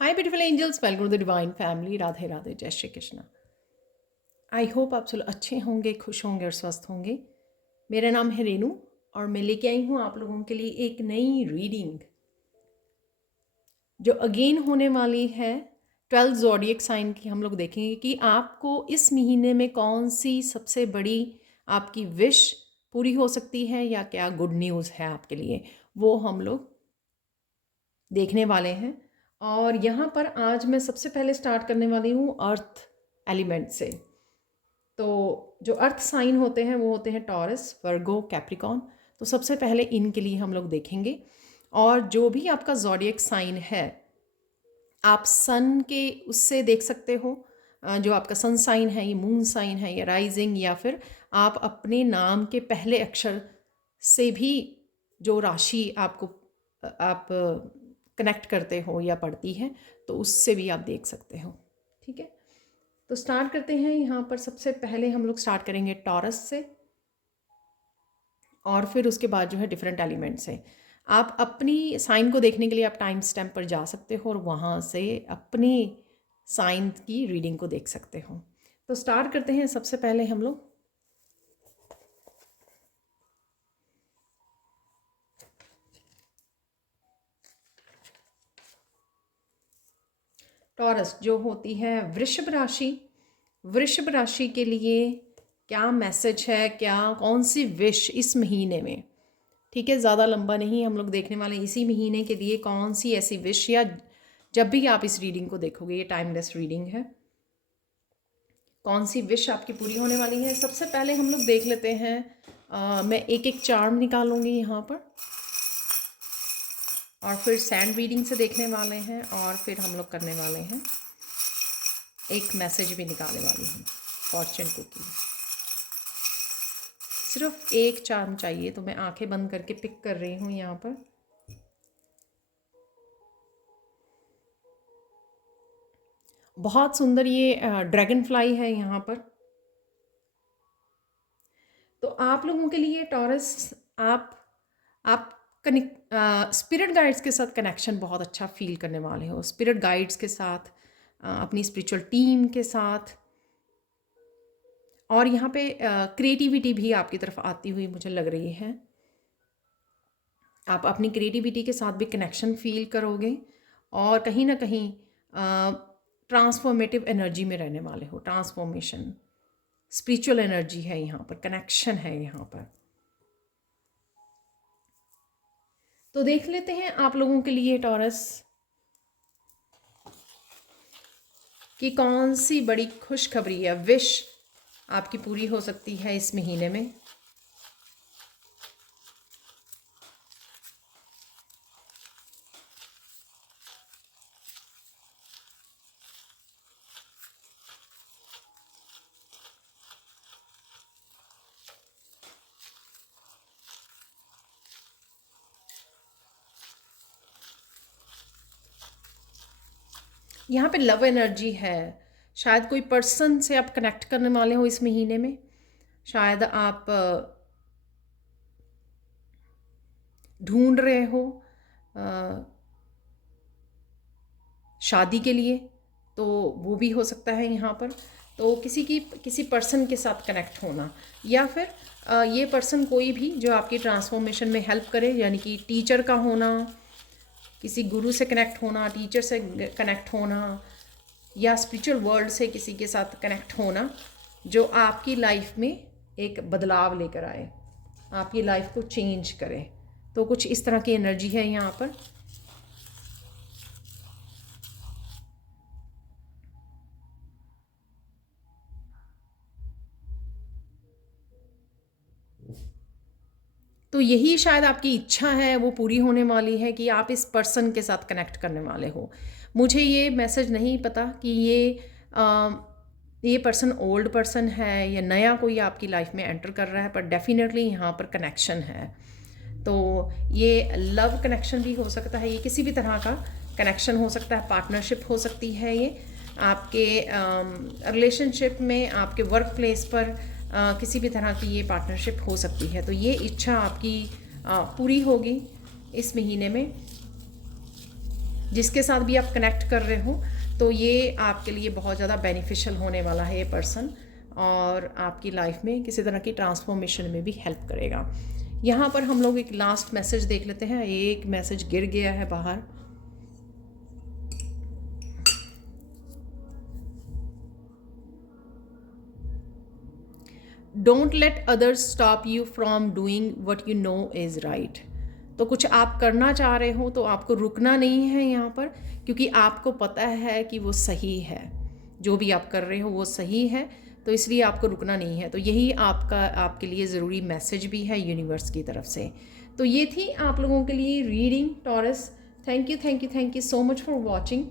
Hi beautiful angels, welcome to the divine family. Radhe Radhe, जय Shri Krishna. I hope आप सब अच्छे होंगे, खुश होंगे और स्वस्थ होंगे। मेरा नाम है रेनू और मैं लेके आई हूँ आप लोगों के लिए एक नई रीडिंग जो अगेन होने वाली है 12 ज़ोडिएक साइन की। हम लोग देखेंगे कि आपको इस महीने में कौन सी सबसे बड़ी आपकी विश पूरी हो सकती है या क्या गुड न्यूज़ है आपके लिए, वो हम लोग देखने वाले हैं। और यहाँ पर आज मैं सबसे पहले स्टार्ट करने वाली हूँ अर्थ एलिमेंट से। तो जो अर्थ साइन होते हैं वो होते हैं टॉरस, वर्गो, कैप्रिकॉन। तो सबसे पहले इनके लिए हम लोग देखेंगे। और जो भी आपका ज़ोडिएक साइन है आप सन के उससे देख सकते हो। जो आपका सन साइन है, ये मून साइन है या राइजिंग, या फिर आप अपने नाम के पहले अक्षर से भी जो राशि आपको आप कनेक्ट करते हो या पढ़ती है, तो उससे भी आप देख सकते हो। ठीक है, तो स्टार्ट करते हैं। यहाँ पर सबसे पहले हम लोग स्टार्ट करेंगे टॉरस से और फिर उसके बाद जो है डिफरेंट एलिमेंट से। आप अपनी साइन को देखने के लिए आप टाइम स्टैम्प पर जा सकते हो और वहाँ से अपनी साइन की रीडिंग को देख सकते हो। तो स्टार्ट करते हैं। सबसे पहले हम लोग टॉरस जो होती है वृषभ राशि, वृषभ राशि के लिए क्या मैसेज है, क्या कौन सी विश इस महीने में। ठीक है, ज़्यादा लंबा नहीं, हम लोग देखने वाले इसी महीने के लिए कौन सी ऐसी विश, या जब भी आप इस रीडिंग को देखोगे, ये टाइमलेस रीडिंग है, कौन सी विश आपकी पूरी होने वाली है। सबसे पहले हम लोग देख लेते हैं। मैं एक एक चार्म निकालूंगी यहाँ पर और फिर सैंड रीडिंग से देखने वाले हैं और फिर हम लोग करने वाले हैं एक मैसेज भी निकालने वाली हूँ फॉर्चून कुकी। सिर्फ एक चार्म चाहिए, तो मैं आंखें बंद करके पिक कर रही हूँ यहाँ पर। बहुत सुंदर ये ड्रैगन फ्लाई है यहाँ पर। तो आप लोगों के लिए टॉरस, आप स्पिरिट गाइड्स के साथ कनेक्शन बहुत अच्छा फील करने वाले हो। स्पिरिट गाइड्स के साथ, अपनी स्पिरिचुअल टीम के साथ, और यहाँ पे क्रिएटिविटी भी आपकी तरफ आती हुई मुझे लग रही है। आप अपनी क्रिएटिविटी के साथ भी कनेक्शन फील करोगे और कहीं ना कहीं ट्रांसफॉर्मेटिव एनर्जी में रहने वाले हो। ट्रांसफॉर्मेशन, स्पिरिचुअल एनर्जी है यहाँ पर, कनेक्शन है यहाँ पर। तो देख लेते हैं आप लोगों के लिए टॉरस कि कौन सी बड़ी खुशखबरी है, विश आपकी पूरी हो सकती है इस महीने में। यहाँ पे लव एनर्जी है। शायद कोई पर्सन से आप कनेक्ट करने वाले हो इस महीने में। शायद आप ढूंढ रहे हो शादी के लिए, तो वो भी हो सकता है यहाँ पर। तो किसी पर्सन के साथ कनेक्ट होना, या फिर ये पर्सन कोई भी जो आपकी ट्रांसफॉर्मेशन में हेल्प करे, यानी कि टीचर का होना, किसी गुरु से कनेक्ट होना, टीचर से कनेक्ट होना, या स्पिरिचुअल वर्ल्ड से किसी के साथ कनेक्ट होना, जो आपकी लाइफ में एक बदलाव लेकर आए, आपकी लाइफ को चेंज करे। तो कुछ इस तरह की एनर्जी है यहाँ पर। तो यही शायद आपकी इच्छा है, वो पूरी होने वाली है कि आप इस पर्सन के साथ कनेक्ट करने वाले हो। मुझे ये मैसेज नहीं पता कि ये पर्सन ओल्ड पर्सन है या नया कोई आपकी लाइफ में एंटर कर रहा है, पर डेफिनेटली यहाँ पर कनेक्शन है। तो ये लव कनेक्शन भी हो सकता है, ये किसी भी तरह का कनेक्शन हो सकता है, पार्टनरशिप हो सकती है, ये आपके रिलेशनशिप में, आपके वर्क प्लेस पर किसी भी तरह की ये पार्टनरशिप हो सकती है। तो ये इच्छा आपकी पूरी होगी इस महीने में। जिसके साथ भी आप कनेक्ट कर रहे हो, तो ये आपके लिए बहुत ज़्यादा बेनिफिशियल होने वाला है ये पर्सन, और आपकी लाइफ में किसी तरह की ट्रांसफॉर्मेशन में भी हेल्प करेगा। यहाँ पर हम लोग एक लास्ट मैसेज देख लेते हैं। एक मैसेज गिर गया है बाहर। Don't let others stop you from doing what you know is right. तो कुछ आप करना चाह रहे हो तो आपको रुकना नहीं है यहाँ पर, क्योंकि आपको पता है कि वो सही है, जो भी आप कर रहे हो वो सही है, तो इसलिए आपको रुकना नहीं है। तो यही आपके लिए ज़रूरी मैसेज भी है यूनिवर्स की तरफ से। तो ये थी आप लोगों के लिए reading taurus. Thank you so much for watching.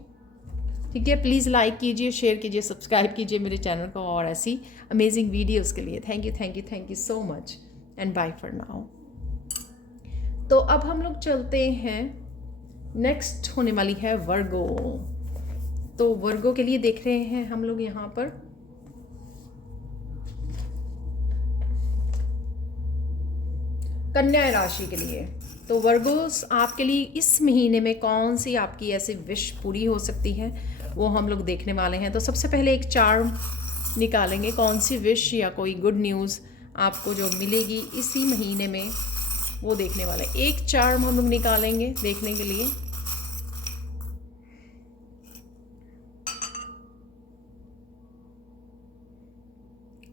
ठीक है, प्लीज़ लाइक कीजिए, शेयर कीजिए, सब्सक्राइब कीजिए मेरे चैनल को और ऐसी अमेजिंग वीडियोज़ के लिए। Thank you so much and bye for now. तो अब हम लोग चलते हैं, नेक्स्ट होने वाली है वर्गो। तो वर्गो के लिए देख रहे हैं हम लोग यहाँ पर कन्या राशि के लिए। तो वर्गोस आपके लिए इस महीने में कौन सी आपकी ऐसी विश पूरी हो सकती है, वो हम लोग देखने वाले हैं। तो सबसे पहले एक चार्म निकालेंगे, कौन सी विश या कोई गुड न्यूज़ आपको जो मिलेगी इसी महीने में, वो देखने वाले। एक चार्म हम लोग निकालेंगे देखने के लिए।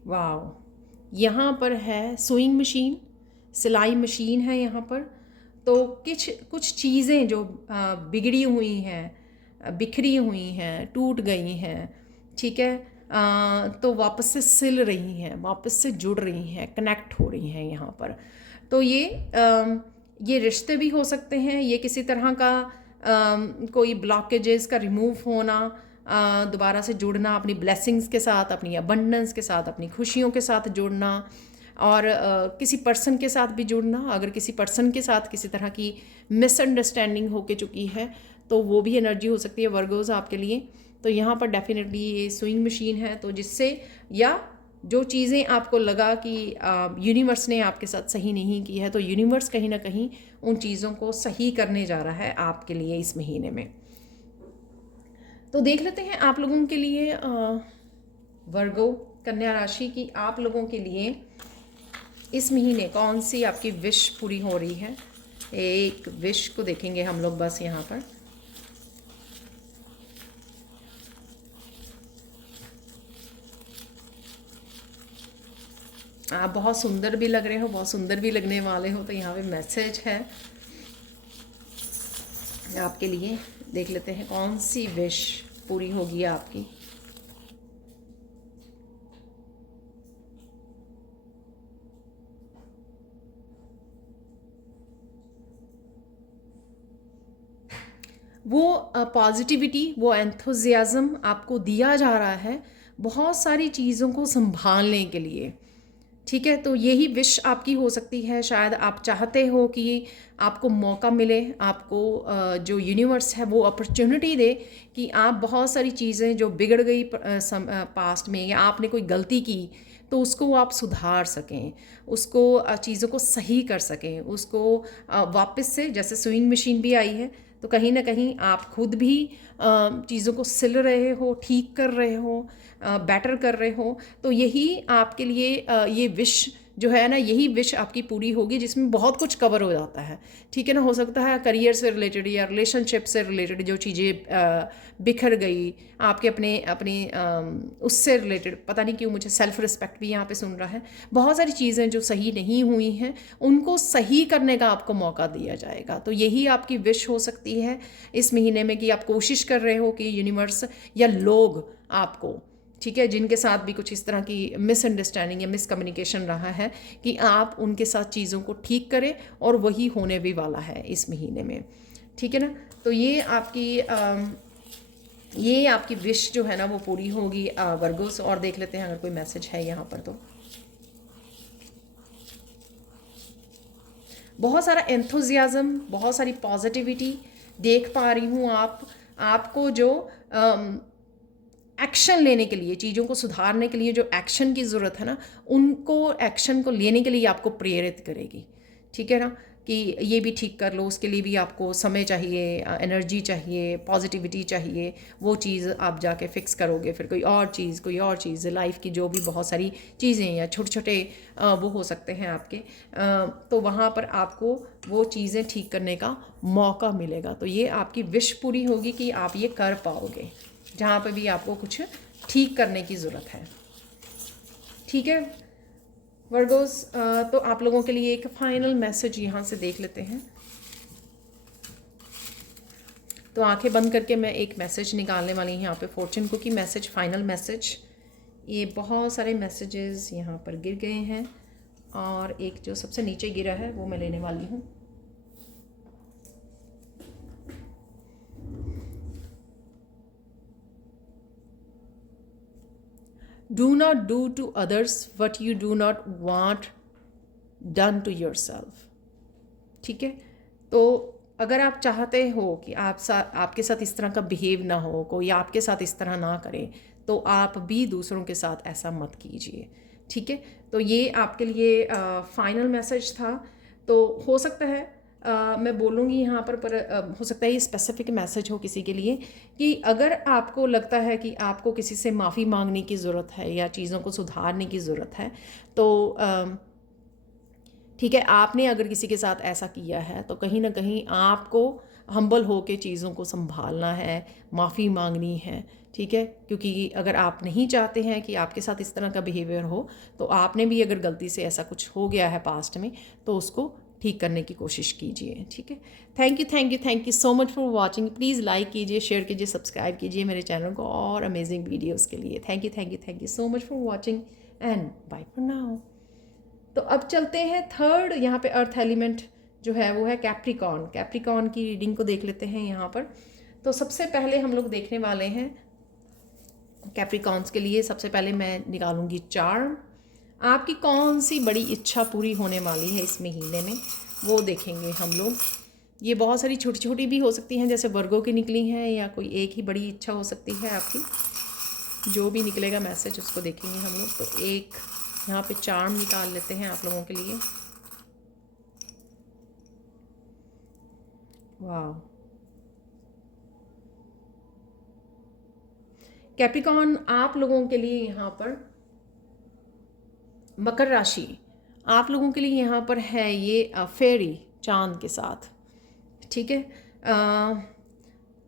वाह, यहाँ पर है सुइंग मशीन, सिलाई मशीन है यहाँ पर। तो कुछ चीज़ें जो बिगड़ी हुई हैं, बिखरी हुई हैं, टूट गई हैं, ठीक है, तो वापस से सिल रही हैं, वापस से जुड़ रही हैं, कनेक्ट हो रही हैं यहाँ पर। तो ये रिश्ते भी हो सकते हैं, ये किसी तरह का कोई ब्लॉकेजेस का रिमूव होना, दोबारा से जुड़ना अपनी ब्लेसिंग्स के साथ, अपनी अबंडेंस के साथ, अपनी खुशियों के साथ जुड़ना, और किसी पर्सन के साथ भी जुड़ना। अगर किसी पर्सन के साथ किसी तरह की मिसअंडरस्टैंडिंग होके चुकी है तो वो भी एनर्जी हो सकती है वर्गोस आपके लिए। तो यहाँ पर डेफिनेटली ये स्विंग मशीन है, तो जिससे या जो चीज़ें आपको लगा कि यूनिवर्स ने आपके साथ सही नहीं की है, तो यूनिवर्स कहीं ना कहीं उन चीज़ों को सही करने जा रहा है आपके लिए इस महीने में। तो देख लेते हैं आप लोगों के लिए वर्गो कन्या राशि की आप लोगों के लिए इस महीने कौन सी आपकी विश पूरी हो रही है। एक विश को देखेंगे हम लोग बस यहाँ पर। आप बहुत सुंदर भी लग रहे हो, बहुत सुंदर भी लगने वाले हो, तो यहाँ पे मैसेज है आपके लिए। देख लेते हैं कौन सी विश पूरी होगी आपकी। वो पॉजिटिविटी, वो एंथुजियाज़म आपको दिया जा रहा है बहुत सारी चीज़ों को संभालने के लिए, ठीक है। तो यही विश आपकी हो सकती है। शायद आप चाहते हो कि आपको मौका मिले, आपको जो यूनिवर्स है वो अपॉर्चुनिटी दे कि आप बहुत सारी चीज़ें जो बिगड़ गई पास्ट में, या आपने कोई गलती की तो उसको आप सुधार सकें, उसको चीज़ों को सही कर सकें, उसको वापस से, जैसे स्विंग मशीन भी आई है, तो कहीं ना कहीं आप खुद भी चीज़ों को सिल रहे हो, ठीक कर रहे हो, बेटर कर रहे हो। तो यही आपके लिए ये विश जो है ना, यही विश आपकी पूरी होगी, जिसमें बहुत कुछ कवर हो जाता है, ठीक है ना। हो सकता है करियर से रिलेटेड या रिलेशनशिप से रिलेटेड जो चीज़ें बिखर गई आपके अपने उससे रिलेटेड, पता नहीं क्यों मुझे सेल्फ रिस्पेक्ट भी यहाँ पे सुन रहा है। बहुत सारी चीज़ें जो सही नहीं हुई हैं उनको सही करने का आपको मौका दिया जाएगा। तो यही आपकी विश हो सकती है इस महीने में, कि आप कोशिश कर रहे हो कि यूनिवर्स या लोग आपको, ठीक है, जिनके साथ भी कुछ इस तरह की मिसअंडरस्टैंडिंग या मिसकम्युनिकेशन रहा है, कि आप उनके साथ चीज़ों को ठीक करें, और वही होने भी वाला है इस महीने में, ठीक है ना। तो ये आपकी विश जो है ना वो पूरी होगी वर्गोस। और देख लेते हैं अगर कोई मैसेज है यहाँ पर। तो बहुत सारा एंथुजियाज़म, बहुत सारी पॉजिटिविटी देख पा रही हूँ। आपको जो एक्शन लेने के लिए, चीज़ों को सुधारने के लिए जो एक्शन की ज़रूरत है ना, उनको एक्शन को लेने के लिए आपको प्रेरित करेगी, ठीक है ना। कि ये भी ठीक कर लो, उसके लिए भी आपको समय चाहिए, एनर्जी चाहिए, पॉजिटिविटी चाहिए। वो चीज़ आप जाके फिक्स करोगे, फिर कोई और चीज़ लाइफ की जो भी बहुत सारी चीज़ें या छोटे छोटे वो हो सकते हैं आपके, तो वहाँ पर आपको वो चीज़ें ठीक करने का मौका मिलेगा। तो ये आपकी विश पूरी होगी कि आप ये कर पाओगे, जहाँ पे भी आपको कुछ ठीक करने की ज़रूरत है। ठीक है वर्गोस, तो आप लोगों के लिए एक फाइनल मैसेज यहाँ से देख लेते हैं। तो आंखें बंद करके मैं एक मैसेज निकालने वाली हूँ यहाँ पे फॉर्चून को, कि मैसेज, फाइनल मैसेज। ये बहुत सारे मैसेजेस यहाँ पर गिर गए हैं और एक जो सबसे नीचे गिरा है वो मैं लेने वाली हूँ। Do not do to others what you do not want done to yourself। ठीक है, तो अगर आप चाहते हो कि आपके साथ इस तरह का बिहेव ना हो, कोई आपके साथ इस तरह ना करे, तो आप भी दूसरों के साथ ऐसा मत कीजिए। ठीक है, तो ये आपके लिए फाइनल मैसेज था। तो हो सकता है मैं बोलूँगी यहाँ पर हो सकता है ये स्पेसिफिक मैसेज हो किसी के लिए, कि अगर आपको लगता है कि आपको किसी से माफ़ी मांगने की ज़रूरत है या चीज़ों को सुधारने की ज़रूरत है, तो ठीक है, आपने अगर किसी के साथ ऐसा किया है तो कहीं ना कहीं आपको हम्बल हो के चीज़ों को संभालना है, माफ़ी मांगनी है। ठीक है, क्योंकि अगर आप नहीं चाहते हैं कि आपके साथ इस तरह का बिहेवियर हो, तो आपने भी अगर गलती से ऐसा कुछ हो गया है पास्ट में, तो उसको ठीक करने की कोशिश कीजिए। ठीक है, thank you so much for watching. Please like कीजिए, शेयर कीजिए, सब्सक्राइब कीजिए मेरे चैनल को और अमेजिंग वीडियोज़ के लिए। Thank you so much for watching and bye for now. तो अब चलते हैं थर्ड, यहाँ पे अर्थ एलिमेंट जो है वो है कैप्रिकॉर्न। कैप्रिकॉर्न की रीडिंग को देख लेते हैं यहाँ पर। तो सबसे पहले हम लोग देखने वाले हैं कैप्रिकॉर्न्स के लिए। सबसे पहले मैं निकालूंगी चार्म। आपकी कौन सी बड़ी इच्छा पूरी होने वाली है इस महीने में, वो देखेंगे हम लोग। ये बहुत सारी छोटी छोटी भी हो सकती हैं, जैसे वर्गों की निकली हैं, या कोई एक ही बड़ी इच्छा हो सकती है आपकी। जो भी निकलेगा मैसेज उसको देखेंगे हम लोग। तो एक यहाँ पे चार्म निकाल लेते हैं आप लोगों के लिए। वाह, कैप्रिकॉर्न आप लोगों के लिए यहाँ पर मकर राशि, आप लोगों के लिए यहाँ पर है ये फेरी चांद के साथ। ठीक है,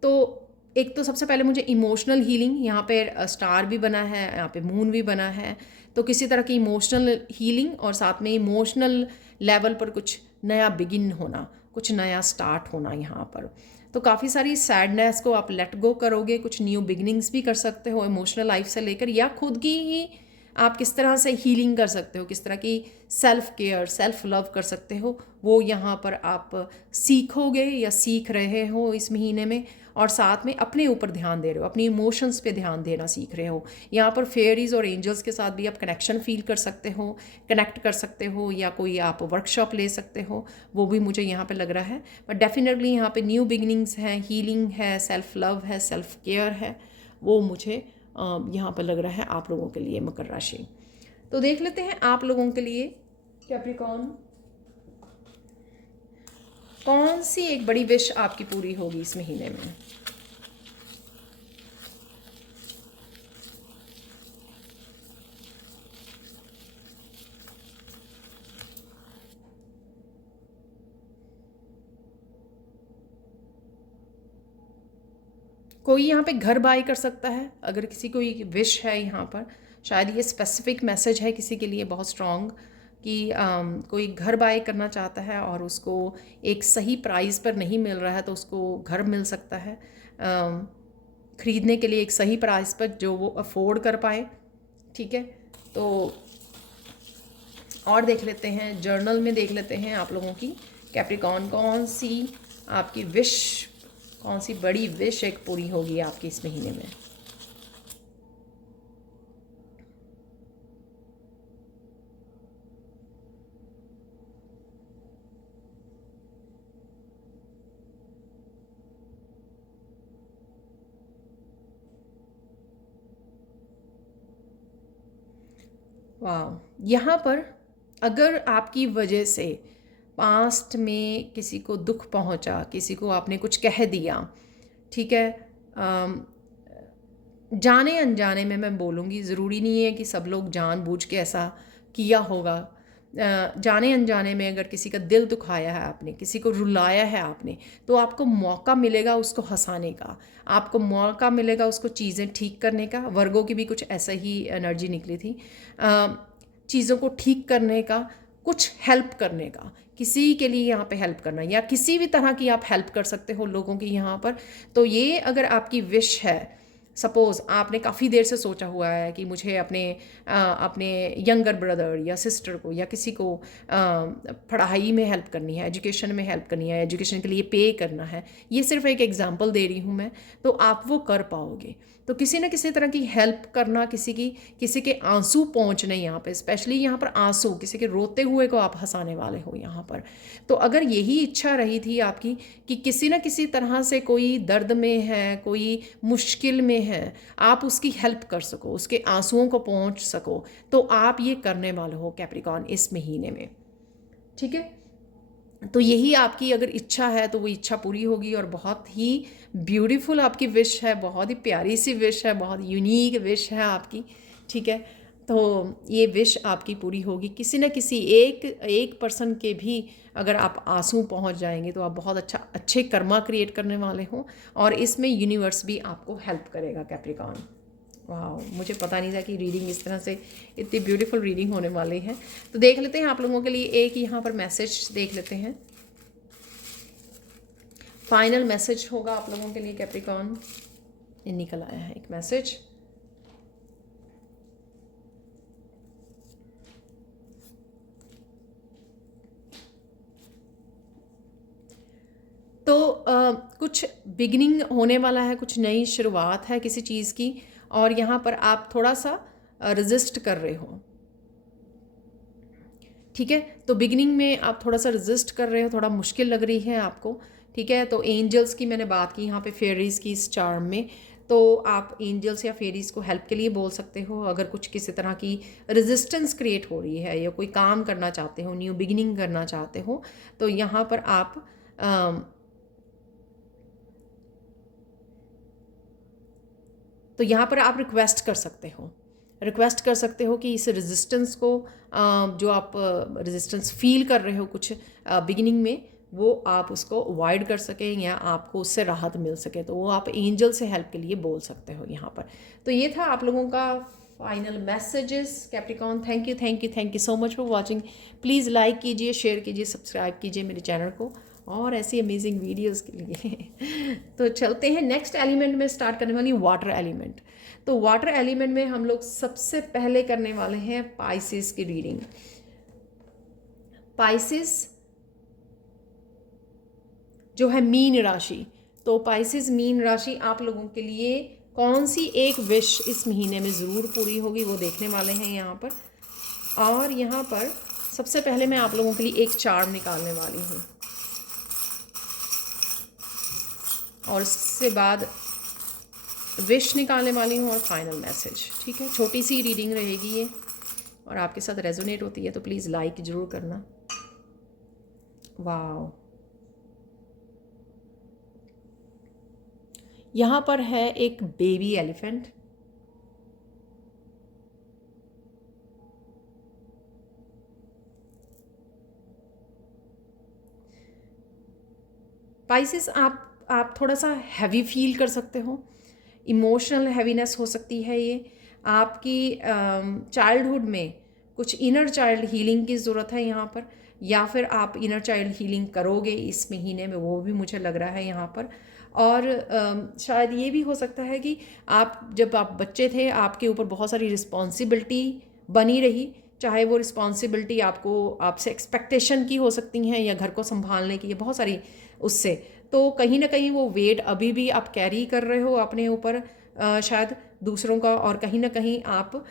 तो एक तो सबसे पहले मुझे इमोशनल हीलिंग, यहाँ पे स्टार भी बना है, यहाँ पे मून भी बना है। तो किसी तरह की इमोशनल हीलिंग और साथ में इमोशनल लेवल पर कुछ नया बिगिन होना, कुछ नया स्टार्ट होना यहाँ पर। तो काफ़ी सारी सैडनेस को आप लेट गो करोगे, कुछ न्यू बिगिनिंग्स भी कर सकते हो इमोशनल लाइफ से लेकर, या खुद की ही आप किस तरह से हीलिंग कर सकते हो, किस तरह की सेल्फ केयर, सेल्फ लव कर सकते हो, वो यहाँ पर आप सीखोगे या सीख रहे हो इस महीने में। और साथ में अपने ऊपर ध्यान दे रहे हो, अपनी इमोशंस पे ध्यान देना सीख रहे हो। यहाँ पर फेयरीज और एंजल्स के साथ भी आप कनेक्शन फील कर सकते हो, कनेक्ट कर सकते हो, या कोई आप वर्कशॉप ले सकते हो, वो भी मुझे यहाँ पे लग रहा है। बट डेफिनेटली यहाँ पे न्यू बिगिनिंग्स हैं, हीलिंग है, सेल्फ लव है, सेल्फ केयर है, वो मुझे यहाँ पर लग रहा है आप लोगों के लिए मकर राशि। तो देख लेते हैं आप लोगों के लिए कैप्रिकॉर्न, कौन सी एक बड़ी विश आपकी पूरी होगी इस महीने में। कोई यहाँ पे घर बाय कर सकता है, अगर किसी को विश है यहाँ पर, शायद ये स्पेसिफिक मैसेज है किसी के लिए बहुत स्ट्रॉन्ग, कि कोई घर बाय करना चाहता है और उसको एक सही प्राइस पर नहीं मिल रहा है, तो उसको घर मिल सकता है ख़रीदने के लिए एक सही प्राइस पर जो वो अफोर्ड कर पाए। ठीक है, तो और देख लेते हैं, जर्नल में देख लेते हैं आप लोगों की कैप्रिकॉर्न, कौन सी आपकी विश, कौन सी बड़ी विश एक पूरी होगी आपकी इस महीने में। वाह, यहाँ पर अगर आपकी वजह से पास्ट में किसी को दुख पहुंचा, किसी को आपने कुछ कह दिया, ठीक है, जाने अनजाने में मैं बोलूँगी, ज़रूरी नहीं है कि सब लोग जानबूझ के ऐसा किया होगा। जाने अनजाने में अगर किसी का दिल दुखाया है आपने, किसी को रुलाया है आपने, तो आपको मौका मिलेगा उसको हंसाने का, आपको मौका मिलेगा उसको चीज़ें ठीक करने का। वर्गों की भी कुछ ऐसा ही एनर्जी निकली थी, चीज़ों को ठीक करने का, कुछ हेल्प करने का, किसी के लिए यहाँ पे हेल्प करना, या किसी भी तरह की आप हेल्प कर सकते हो लोगों की यहाँ पर। तो ये अगर आपकी विश है, सपोज़ आपने काफ़ी देर से सोचा हुआ है कि मुझे अपने यंगर ब्रदर या सिस्टर को या किसी को पढ़ाई में हेल्प करनी है, एजुकेशन में हेल्प करनी है, एजुकेशन के लिए पे करना है, ये सिर्फ एक एग्जांपल दे रही हूँ मैं, तो आप वो कर पाओगे। तो किसी न किसी तरह की हेल्प करना, किसी के आंसू पहुँचने, यहाँ पे स्पेशली यहाँ पर आंसू, किसी के रोते हुए को आप हंसाने वाले हो यहाँ पर। तो अगर यही इच्छा रही थी आपकी कि किसी न किसी तरह से कोई दर्द में है, कोई मुश्किल में है, आप उसकी हेल्प कर सको, उसके आंसुओं को पहुंच सको, तो आप ये करने वाले हो कैप्रिकॉर्न इस महीने में, ठीक है। तो यही आपकी अगर इच्छा है तो वो इच्छा पूरी होगी, और बहुत ही ब्यूटीफुल आपकी विश है, बहुत ही प्यारी सी विश है, बहुत यूनिक विश है आपकी, ठीक है। तो ये विश आपकी पूरी होगी। किसी न किसी एक पर्सन के भी अगर आप आंसू पहुंच जाएंगे तो आप बहुत अच्छे कर्मा क्रिएट करने वाले हो, और इसमें यूनिवर्स भी आपको हेल्प करेगा कैप्रिकॉर्न। वाह, मुझे पता नहीं था कि रीडिंग इस तरह से इतनी ब्यूटीफुल रीडिंग होने वाली है। तो देख लेते हैं आप लोगों के लिए एक यहाँ पर मैसेज देख लेते हैं, फाइनल मैसेज होगा आप लोगों के लिए कैप्रिकॉर्न। ये निकल आया है एक मैसेज। तो कुछ बिगिनिंग होने वाला है, कुछ नई शुरुआत है किसी चीज़ की, और यहाँ पर आप थोड़ा सा रेजिस्ट कर रहे हो, ठीक है। तो बिगिनिंग में आप थोड़ा सा रेजिस्ट कर रहे हो, थोड़ा मुश्किल लग रही है आपको, ठीक है। तो एंजल्स की मैंने बात की यहाँ पे, फेरीज़ की इस चार्म में, तो आप एंजल्स या फेरीज़ को हेल्प के लिए बोल सकते हो अगर कुछ किसी तरह की रेजिस्टेंस क्रिएट हो रही है, या कोई काम करना चाहते हो, न्यू बिगिनिंग करना चाहते हो, तो यहाँ पर आप रिक्वेस्ट कर सकते हो, कि इस रेजिस्टेंस को, जो आप रेजिस्टेंस फील कर रहे हो कुछ बिगिनिंग में, वो आप उसको अवॉइड कर सकें या आपको उससे राहत मिल सके, तो वो आप एंजल से हेल्प के लिए बोल सकते हो यहाँ पर। तो ये था आप लोगों का final messages Capricorn. Thank you so much for watching. Please like कीजिए, शेयर कीजिए, सब्सक्राइब कीजिए मेरे चैनल को, और ऐसी अमेजिंग वीडियोस के लिए। तो चलते हैं नेक्स्ट एलिमेंट में, स्टार्ट करने वाली वाटर एलिमेंट। तो वाटर एलिमेंट में हम लोग सबसे पहले करने वाले हैं पाइसेस की रीडिंग। पाइसेस जो है मीन राशि, तो पाइसेस मीन राशि आप लोगों के लिए कौन सी एक विश इस महीने में ज़रूर पूरी होगी, वो देखने वाले हैं यहाँ पर। और यहाँ पर सबसे पहले मैं आप लोगों के लिए एक चार्म निकालने वाली हूँ, और उससे बाद विश निकालने वाली हूँ, और फाइनल मैसेज, ठीक है। छोटी सी रीडिंग रहेगी ये, और आपके साथ रेजोनेट होती है तो प्लीज़ लाइक ज़रूर करना। वाह, यहाँ पर है एक बेबी एलिफेंट, पाइसेस आप थोड़ा सा हैवी फील कर सकते हो, इमोशनल हैवीनेस हो सकती है ये आपकी। चाइल्डहुड में कुछ इनर चाइल्ड हीलिंग की ज़रूरत है यहाँ पर, या फिर आप इनर चाइल्ड हीलिंग करोगे इस महीने में, वो भी मुझे लग रहा है यहाँ पर। और शायद ये भी हो सकता है कि जब आप बच्चे थे आपके ऊपर बहुत सारी रिस्पॉन्सिबिलिटी बनी रही, चाहे वो रिस्पॉन्सिबिलिटी आपसे एक्सपेक्टेशन की हो सकती हैं, या घर को संभालने की, बहुत सारी उससे, तो कहीं ना कहीं वो वेट अभी भी आप कैरी कर रहे हो अपने ऊपर, शायद दूसरों का, और कहीं ना कहीं आप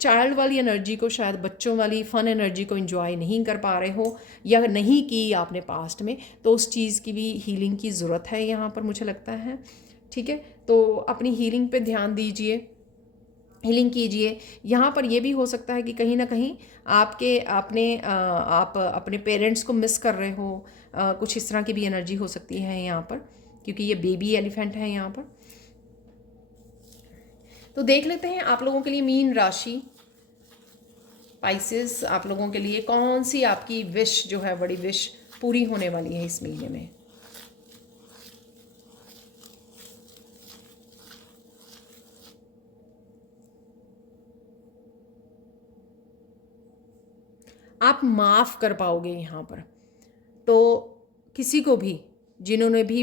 चाइल्ड वाली एनर्जी को, शायद बच्चों वाली फन एनर्जी को एंजॉय नहीं कर पा रहे हो, या नहीं की आपने पास्ट में, तो उस चीज़ की भी हीलिंग की ज़रूरत है यहाँ पर मुझे लगता है, ठीक है। तो अपनी हीलिंग पे ध्यान दीजिए, हीलिंग कीजिए। यहाँ पर ये भी हो सकता है कि कहीं ना कहीं आप अपने पेरेंट्स को मिस कर रहे हो, कुछ इस तरह की भी एनर्जी हो सकती है यहाँ पर, क्योंकि ये बेबी एलिफेंट है यहाँ पर। तो देख लेते हैं आप लोगों के लिए मीन राशि स्पाइसेस, आप लोगों के लिए कौन सी आपकी विश जो है, बड़ी विश पूरी होने वाली है इस महीने में। आप माफ़ कर पाओगे यहाँ पर, तो किसी को भी जिन्होंने भी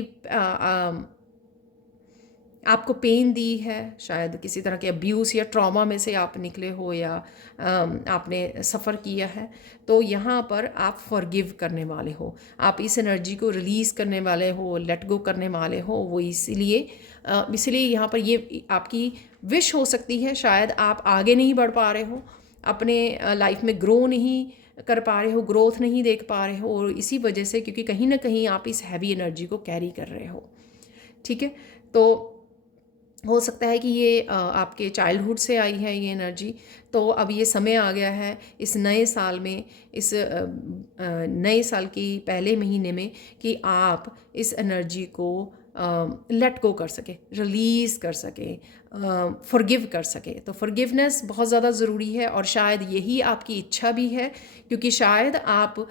आपको पेन दी है, शायद किसी तरह के अब्यूज़ या ट्रॉमा में से आप निकले हो, या आपने सफ़र किया है, तो यहाँ पर आप फॉरगिव करने वाले हो, आप इस एनर्जी को रिलीज़ करने वाले हो, लेट गो करने वाले हो। वो इसलिए यहाँ पर ये आपकी विश हो सकती है। शायद आप आगे नहीं बढ़ पा रहे हो, अपने लाइफ में ग्रो नहीं कर पा रहे हो, ग्रोथ नहीं देख पा रहे हो, और इसी वजह से, क्योंकि कहीं ना कहीं आप इस हैवी एनर्जी को कैरी कर रहे हो। ठीक है, तो हो सकता है कि ये आपके चाइल्डहुड से आई है ये एनर्जी। तो अब ये समय आ गया है इस नए साल में, इस नए साल की पहले महीने में, कि आप इस एनर्जी को लेट गो कर सके, रिलीज़ कर सके, फॉरगिव कर सके। तो फॉरगिवनेस बहुत ज़्यादा ज़रूरी है, और शायद यही आपकी इच्छा भी है, क्योंकि शायद आप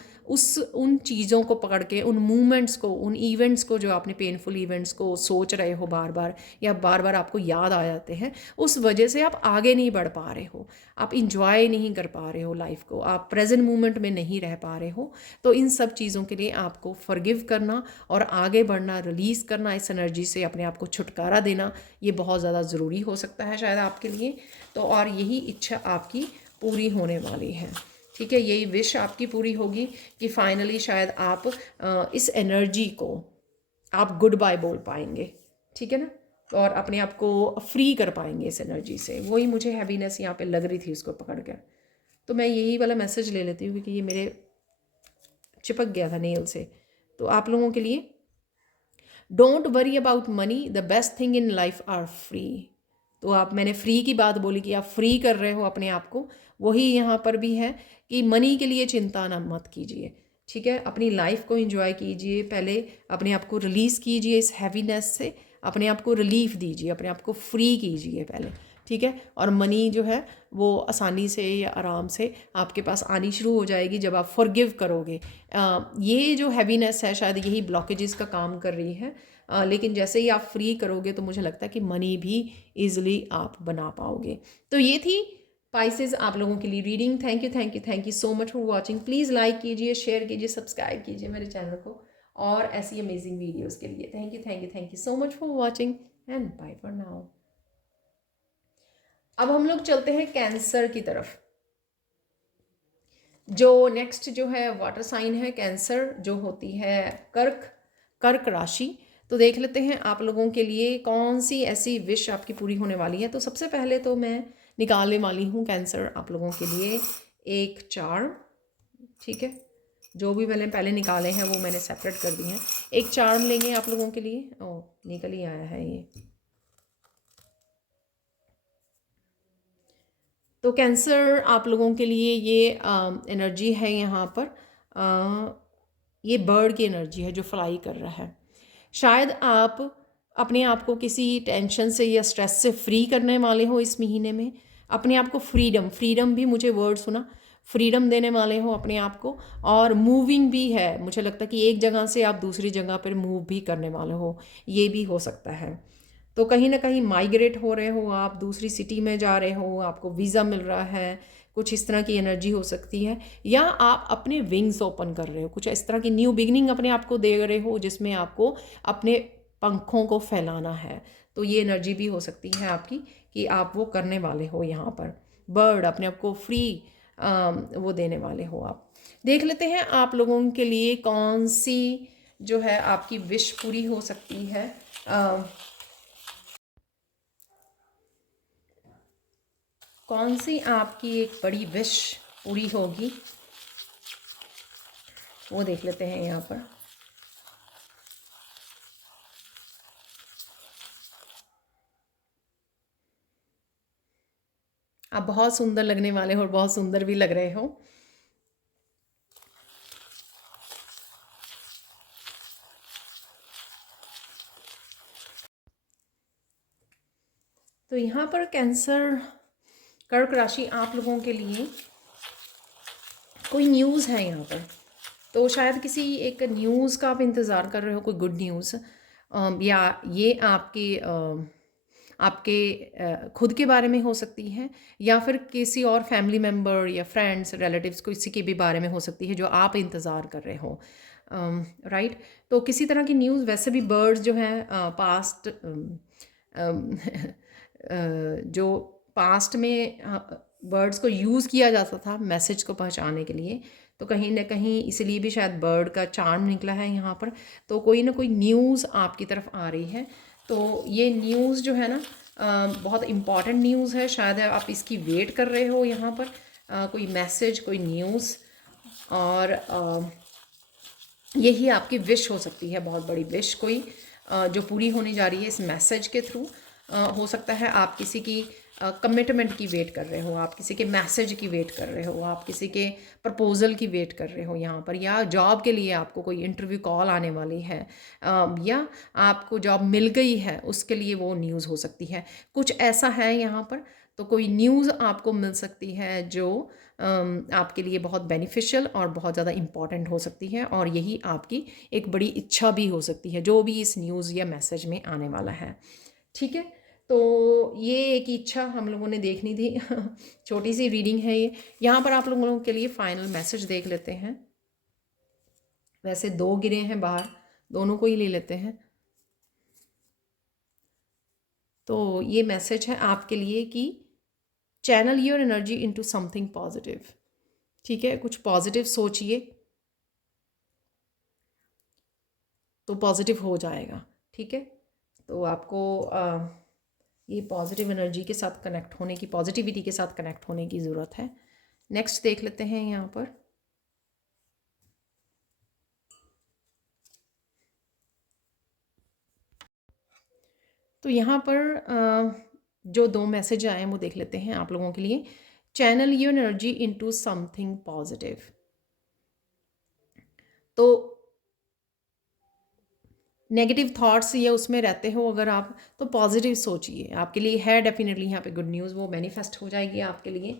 उन चीज़ों को पकड़ के, उन मूवमेंट्स को, उन इवेंट्स को, जो आपने पेनफुल इवेंट्स को सोच रहे हो बार बार, या बार बार आपको याद आ जाते हैं, उस वजह से आप आगे नहीं बढ़ पा रहे हो, आप इंजॉय नहीं कर पा रहे हो लाइफ को, आप प्रेजेंट मोमेंट में नहीं रह पा रहे हो। तो इन सब चीज़ों के लिए आपको फॉरगिव करना और आगे बढ़ना, रिलीज़ करना, इस एनर्जी से अपने आप को छुटकारा देना, ये बहुत ज़्यादा ज़रूरी हो सकता है शायद आपके लिए। तो और यही इच्छा आपकी पूरी होने वाली है। ठीक है, यही विश आपकी पूरी होगी कि फाइनली शायद आप इस एनर्जी को आप गुड बाय बोल पाएंगे। ठीक है ना, और अपने आप को फ्री कर पाएंगे इस एनर्जी से। वही मुझे हैवीनेस यहाँ पे लग रही थी उसको पकड़ कर, तो मैं यही वाला मैसेज ले लेती हूँ, क्योंकि ये मेरे चिपक गया था नेल से। तो आप लोगों के लिए, don't worry about money, the best thing in life are free. तो मैंने फ्री की बात बोली कि आप फ्री कर रहे हो अपने आप को, वही यहाँ पर भी है कि मनी के लिए चिंता ना मत कीजिए। ठीक है, अपनी लाइफ को एंजॉय कीजिए, पहले अपने आप को रिलीज़ कीजिए इस हैवीनेस से, अपने आप को रिलीफ दीजिए, अपने आप को फ्री कीजिए पहले। ठीक है, और मनी जो है वो आसानी से या आराम से आपके पास आनी शुरू हो जाएगी जब आप फॉरगिव करोगे। ये जो हैवीनेस है शायद यही ब्लॉकेजेस का काम कर रही है, लेकिन जैसे ही आप फ्री करोगे तो मुझे लगता है कि मनी भी ईजिली आप बना पाओगे। तो ये थी स्पाइसेस आप लोगों के लिए reading. Thank you, thank you, thank you so much for watching. Please like कीजिए, शेयर कीजिए, सब्सक्राइब कीजिए मेरे चैनल को, और ऐसी अमेजिंग वीडियोज़ के लिए। Thank you, thank you, thank you so much for watching, and bye for now. अब हम लोग चलते हैं कैंसर की तरफ। जो नेक्स्ट जो है वाटर साइन है कैंसर, जो होती है कर्क राशि। तो देख लेते हैं आप लोगों के लिए कौन सी ऐसी विश आपकी पूरी होने वाली है। तो सबसे पहले तो मैं निकालने वाली हूँ कैंसर आप लोगों के लिए एक चार्म। ठीक है, जो भी मैंने पहले निकाले हैं वो मैंने सेपरेट कर दिए हैं। एक चार्म लेंगे आप लोगों के लिए। ओह, निकल ही आया है ये। तो कैंसर आप लोगों के लिए ये एनर्जी है यहाँ पर, ये बर्ड की एनर्जी है जो फ्लाई कर रहा है। शायद आप अपने आप को किसी टेंशन से या स्ट्रेस से फ्री करने वाले हो इस महीने में। अपने आप को फ्रीडम भी मुझे वर्ड सुना, फ्रीडम देने वाले हो अपने आप को। और मूविंग भी है, मुझे लगता है कि एक जगह से आप दूसरी जगह पर मूव भी करने वाले हो, ये भी हो सकता है। तो कहीं ना कहीं माइग्रेट हो रहे हो, आप दूसरी सिटी में जा रहे हो, आपको वीज़ा मिल रहा है, कुछ इस तरह की एनर्जी हो सकती है। या आप अपने विंग्स ओपन कर रहे हो, कुछ इस तरह की न्यू बिगनिंग अपने आप को दे रहे हो, जिसमें आपको अपने पंखों को फैलाना है। तो ये एनर्जी भी हो सकती है आपकी कि आप वो करने वाले हो यहाँ पर। बर्ड, अपने आप को फ्री वो देने वाले हो आप। देख लेते हैं आप लोगों के लिए कौन सी जो है आपकी विश पूरी हो सकती है। कौन सी आपकी एक बड़ी विश पूरी होगी वो देख लेते हैं यहाँ पर। आप बहुत सुंदर लगने वाले हो और बहुत सुंदर भी लग रहे हो। तो यहाँ पर कैंसर, कर्क राशि, आप लोगों के लिए कोई न्यूज़ है यहाँ पर। तो शायद किसी एक न्यूज़ का आप इंतज़ार कर रहे हो, कोई गुड न्यूज़, या ये आपके खुद के बारे में हो सकती है, या फिर किसी और फैमिली मेम्बर या फ्रेंड्स रिलेटिव्स किसी के भी बारे में हो सकती है जो आप इंतज़ार कर रहे हो। राइट। तो किसी तरह की न्यूज़, वैसे भी बर्ड्स जो हैं पास्ट जो पास्ट में बर्ड्स को यूज़ किया जाता था मैसेज को पहुंचाने के लिए, तो कहीं ना कहीं इसलिए भी शायद बर्ड का चार्म निकला है यहाँ पर। तो कोई ना कोई न्यूज़ आपकी तरफ आ रही है। तो ये न्यूज़ जो है ना बहुत इम्पॉर्टेंट न्यूज़ है, शायद आप इसकी वेट कर रहे हो यहाँ पर, कोई मैसेज, कोई न्यूज़। और यही आपकी विश हो सकती है, बहुत बड़ी विश कोई जो पूरी होने जा रही है इस मैसेज के थ्रू। हो सकता है आप किसी की कमिटमेंट की वेट कर रहे हो, आप किसी के मैसेज की वेट कर रहे हो, आप किसी के प्रपोज़ल की वेट कर रहे हो यहाँ पर, या जॉब के लिए आपको कोई इंटरव्यू कॉल आने वाली है, या आपको जॉब मिल गई है, उसके लिए वो न्यूज़ हो सकती है। कुछ ऐसा है यहाँ पर। तो कोई न्यूज़ आपको मिल सकती है जो आपके लिए बहुत बेनिफिशियल और बहुत ज़्यादा इम्पॉर्टेंट हो सकती है, और यही आपकी एक बड़ी इच्छा भी हो सकती है जो भी इस न्यूज़ या मैसेज में आने वाला है। ठीक है। तो ये एक इच्छा हम लोगों ने देखनी थी। छोटी सी रीडिंग है ये। यहाँ पर आप लोगों के लिए फाइनल मैसेज देख लेते हैं। वैसे 2 गिरे हैं बाहर, दोनों को ही ले लेते हैं। तो ये मैसेज है आपके लिए कि channel your energy into something positive. ठीक है, कुछ पॉजिटिव सोचिए तो पॉजिटिव हो जाएगा। ठीक है। तो आपको ये पॉजिटिव एनर्जी के साथ कनेक्ट होने की, पॉजिटिविटी के साथ कनेक्ट होने की ज़रूरत है। नेक्स्ट देख लेते हैं यहाँ पर। तो यहाँ पर जो 2 मैसेज आए हैं वो देख लेते हैं आप लोगों के लिए। Channel your energy into something positive. तो नेगेटिव थॉट्स या उसमें रहते हो अगर आप, तो पॉजिटिव सोचिए। आपके लिए है डेफिनेटली यहाँ पे गुड न्यूज़, वो मैनिफेस्ट हो जाएगी आपके लिए।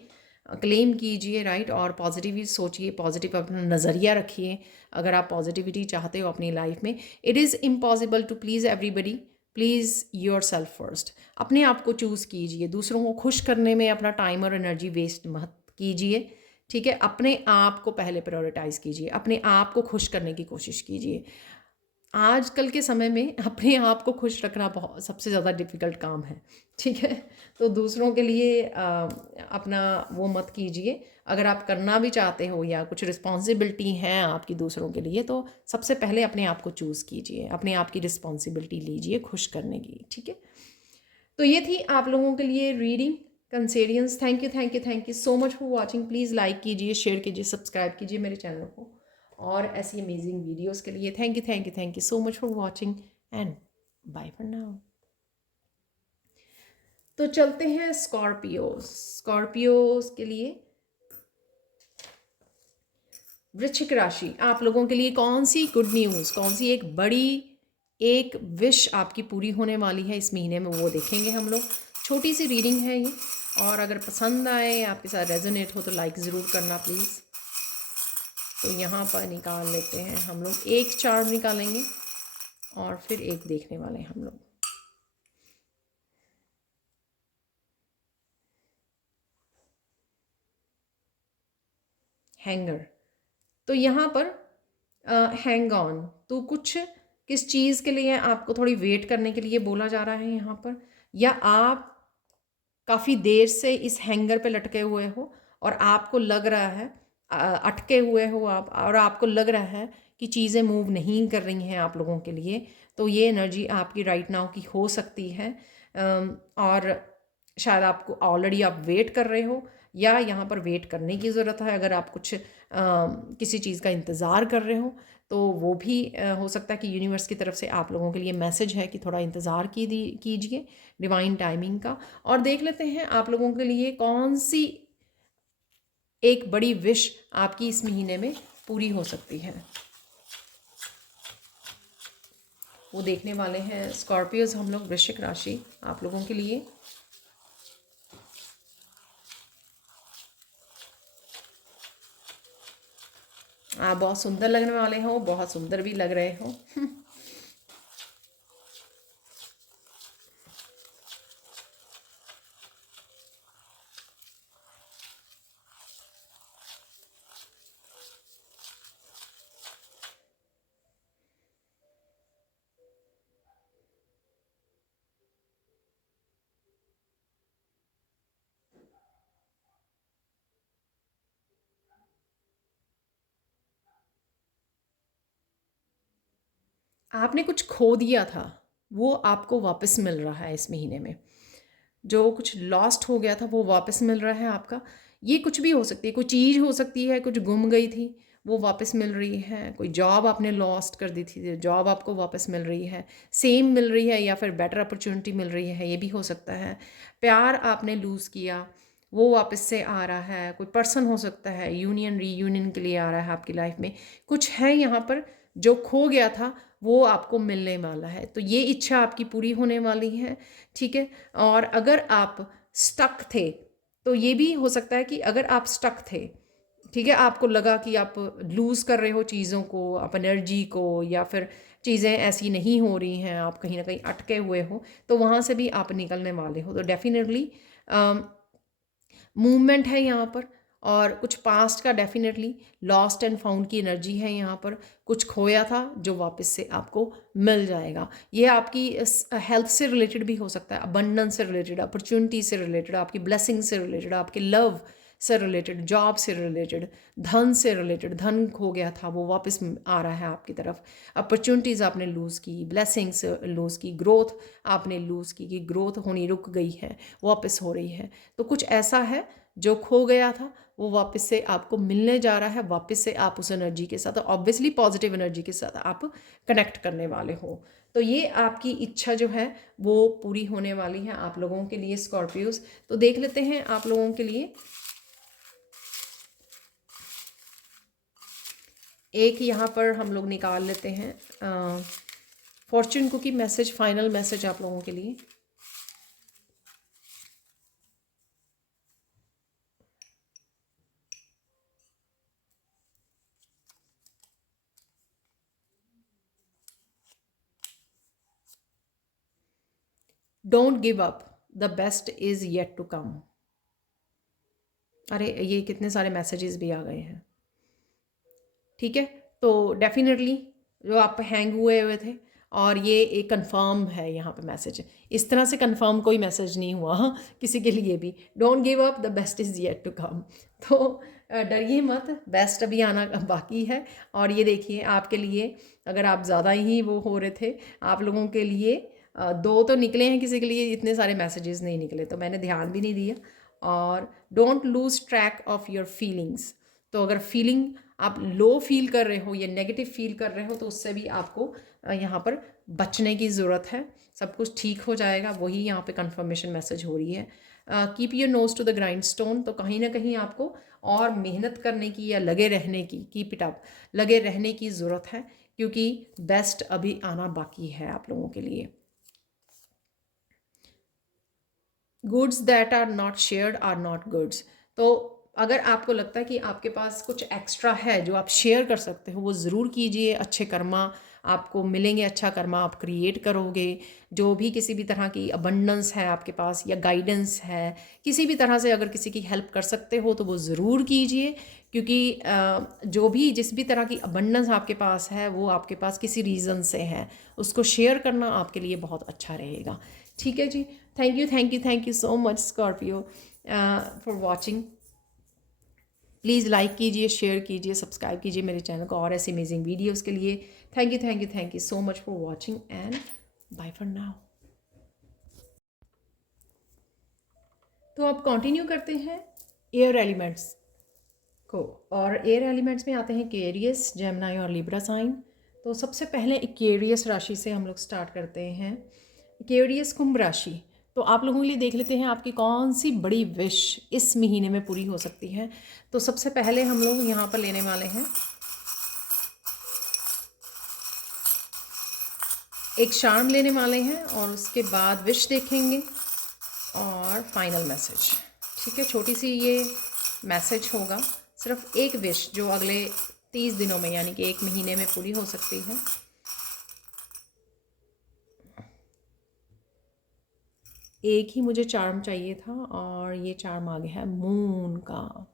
क्लेम कीजिए, राइट, और पॉजिटिव ही सोचिए, पॉजिटिव अपना नज़रिया रखिए। अगर आप पॉजिटिविटी चाहते हो अपनी लाइफ में, it is impossible to please everybody, please yourself first. अपने आप को चूज़ कीजिए, दूसरों को खुश करने में अपना टाइम और एनर्जी वेस्ट मत कीजिए। ठीक है, अपने आप को पहले प्रायोरिटाइज़ कीजिए, अपने आप को खुश करने की कोशिश कीजिए। आजकल के समय में अपने आप को खुश रखना बहुत सबसे ज़्यादा डिफ़िकल्ट काम है। ठीक है। तो दूसरों के लिए अपना वो मत कीजिए। अगर आप करना भी चाहते हो या कुछ रिस्पॉन्सिबिलिटी हैं आपकी दूसरों के लिए, तो सबसे पहले अपने आप को चूज़ कीजिए, अपने आप की रिस्पॉन्सिबिलिटी लीजिए खुश करने की। ठीक है। तो ये थी आप लोगों के लिए reading Cancerians. Thank you, thank you, thank you so much for watching. Please like कीजिए, शेयर कीजिए, सब्सक्राइब कीजिए मेरे चैनल को, और ऐसी अमेजिंग वीडियोस के लिए thank you, thank you, thank you so much for watching, and bye for now. तो चलते हैं स्कॉर्पियोस। स्कॉर्पियोस के लिए, वृश्चिक राशि, आप लोगों के लिए कौन सी गुड न्यूज़, कौन सी एक बड़ी एक विश आपकी पूरी होने वाली है इस महीने में, वो देखेंगे हम लोग। छोटी सी रीडिंग है ये, और अगर पसंद आए, आपके साथ रेजोनेट हो, तो लाइक ज़रूर करना प्लीज़। तो यहाँ पर निकाल लेते हैं हम लोग, एक चार्ट निकालेंगे और फिर एक देखने वाले हैं हम लोग। हैंगर। तो यहाँ पर हैंग ऑन, तो कुछ किस चीज़ के लिए आपको थोड़ी वेट करने के लिए बोला जा रहा है यहाँ पर, या आप काफ़ी देर से इस हैंगर पे लटके हुए हो और आपको लग रहा है, अटके हुए हो आप, और आपको लग रहा है कि चीज़ें मूव नहीं कर रही हैं आप लोगों के लिए। तो ये एनर्जी आपकी राइट नाउ की हो सकती है। और शायद आपको ऑलरेडी आप वेट कर रहे हो, या यहाँ पर वेट करने की ज़रूरत है। अगर आप कुछ किसी चीज़ का इंतज़ार कर रहे हो तो वो भी हो सकता है कि यूनिवर्स की तरफ से आप लोगों के लिए मैसेज है कि थोड़ा इंतज़ार कीजिए डिवाइन टाइमिंग का। और देख लेते हैं आप लोगों के लिए कौन सी एक बड़ी विश आपकी इस महीने में पूरी हो सकती है। वो देखने वाले हैं स्कॉर्पियोज हम लोग, वृश्चिक राशि आप लोगों के लिए। आप बहुत सुंदर लगने वाले हो, बहुत सुंदर भी लग रहे हो। आपने कुछ खो दिया था, वो आपको वापस मिल रहा है इस महीने में। जो कुछ लॉस्ट हो गया था वो वापस मिल रहा है आपका। ये कुछ भी हो सकती है, कोई चीज़ हो सकती है, कुछ गुम गई थी वो वापस मिल रही है। कोई जॉब आपने लॉस्ट कर दी थी, जॉब आपको वापस मिल रही है, सेम मिल रही है, या फिर बेटर अपॉर्चुनिटी मिल रही है, ये भी हो सकता है। प्यार आपने लूज़ किया वो वापस से आ रहा है। कोई पर्सन हो सकता है, यूनियन रीयूनियन के लिए आ रहा है आपकी लाइफ में। कुछ है यहाँ पर जो खो गया था वो आपको मिलने वाला है, तो ये इच्छा आपकी पूरी होने वाली है, ठीक है। और अगर आप स्टक थे तो ये भी हो सकता है कि अगर आप स्टक थे, ठीक है, आपको लगा कि आप लूज़ कर रहे हो चीज़ों को, आप एनर्जी को, या फिर चीज़ें ऐसी नहीं हो रही हैं, आप कहीं ना कहीं अटके हुए हो, तो वहाँ से भी आप निकलने वाले हो। तो डेफिनेटली मूवमेंट है यहाँ पर। और कुछ पास्ट का डेफिनेटली लॉस्ट एंड फाउंड की एनर्जी है यहाँ पर। कुछ खोया था जो वापस से आपको मिल जाएगा। ये आपकी हेल्थ से रिलेटेड भी हो सकता है, अबंडेंस से रिलेटेड, अपॉर्चुनिटी से रिलेटेड, आपकी ब्लेसिंग से रिलेटेड, आपके लव से रिलेटेड, जॉब से रिलेटेड, धन से रिलेटेड। धन खो गया था वो वापस आ रहा है आपकी तरफ। अपॉर्चुनिटीज़ आपने लूज़ की, ब्लेसिंग्स लूज़ की, ग्रोथ आपने लूज़ की कि ग्रोथ होनी रुक गई है, वापस हो रही है। तो कुछ ऐसा है जो खो गया था वो वापस से आपको मिलने जा रहा है। वापस से आप उस एनर्जी के साथ, ऑब्वियसली पॉजिटिव एनर्जी के साथ आप कनेक्ट करने वाले हो। तो ये आपकी इच्छा जो है वो पूरी होने वाली है आप लोगों के लिए स्कॉर्पियोज। तो देख लेते हैं आप लोगों के लिए एक यहाँ पर हम लोग निकाल लेते हैं fortune cookie message, final message आप लोगों के लिए। Don't give up, the best is yet to come. अरे ये कितने सारे मैसेजेस भी आ गए हैं, ठीक है। तो डेफिनेटली जो आप हैंग हुए थे, और ये एक कंफर्म है यहाँ पे मैसेज। इस तरह से कंफर्म कोई मैसेज नहीं हुआ हाँ, किसी के लिए भी। Don't give up, the best is yet to come. तो डरिए मत, बेस्ट अभी आना बाकी है। और ये देखिए आपके लिए, अगर आप ज़्यादा ही वो हो रहे थे, आप लोगों के लिए दो तो निकले हैं, किसी के लिए इतने सारे मैसेजेस नहीं निकले, तो मैंने ध्यान भी नहीं दिया। और don't lose track of your feelings. तो अगर फीलिंग आप लो फील कर रहे हो या नेगेटिव फील कर रहे हो तो उससे भी आपको यहाँ पर बचने की ज़रूरत है। सब कुछ ठीक हो जाएगा, वही यहाँ पे कंफर्मेशन मैसेज हो रही है। Keep your nose to the grindstone. तो कहीं ना कहीं आपको और मेहनत करने की या लगे रहने की, कीप इट अप, लगे रहने की ज़रूरत है, क्योंकि बेस्ट अभी आना बाकी है आप लोगों के लिए। Goods that are not shared are not goods. तो अगर आपको लगता है कि आपके पास कुछ एक्स्ट्रा है जो आप शेयर कर सकते हो, वो ज़रूर कीजिए। अच्छे कर्मा आपको मिलेंगे, अच्छा कर्मा आप क्रिएट करोगे। जो भी किसी भी तरह की अबंडेंस है आपके पास या गाइडेंस है, किसी भी तरह से अगर किसी की हेल्प कर सकते हो तो वो ज़रूर कीजिए, क्योंकि जो भी जिस भी तरह की अबंडेंस आपके पास है वो आपके पास किसी रीज़न से है। उसको शेयर करना आपके लिए बहुत अच्छा रहेगा, ठीक है जी। Thank you so much Scorpio for watching. Please like कीजिए, शेयर कीजिए, सब्सक्राइब कीजिए मेरे चैनल को और ऐसे अमेजिंग वीडियोस के लिए। Thank you so much for watching and bye for now. तो अब कंटिन्यू करते हैं एयर एलिमेंट्स को, और एयर एलिमेंट्स में आते हैं केरियस, जेमिनी और लिब्रा साइन। तो सबसे पहले इक्वेरियस राशि से हम लोग स्टार्ट करते हैं। इक्वेरियस कुंभ राशि, तो आप लोगों के लिए देख लेते हैं आपकी कौन सी बड़ी विश इस महीने में पूरी हो सकती है। तो सबसे पहले हम लोग यहाँ पर लेने वाले हैं एक चार्म लेने वाले हैं, और उसके बाद विश देखेंगे और फाइनल मैसेज। ठीक है, छोटी सी ये मैसेज होगा, सिर्फ एक विश जो अगले 30 दिनों में यानी कि 1 महीने में पूरी हो सकती है। एक ही मुझे चार्म चाहिए था और ये चार्म आ गया है मून का।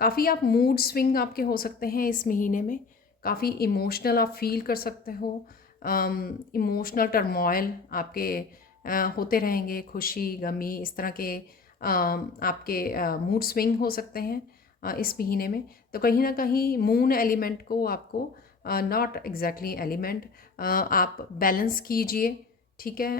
काफ़ी आप मूड स्विंग आपके हो सकते हैं इस महीने में, काफ़ी इमोशनल आप फील कर सकते हो, इमोशनल टर्मोइल आपके होते रहेंगे, खुशी गमी इस तरह के आपके मूड स्विंग हो सकते हैं इस महीने में। तो कहीं ना कहीं मून एलिमेंट को आपको, नॉट एग्जैक्टली एलिमेंट, आप बैलेंस कीजिए। ठीक है,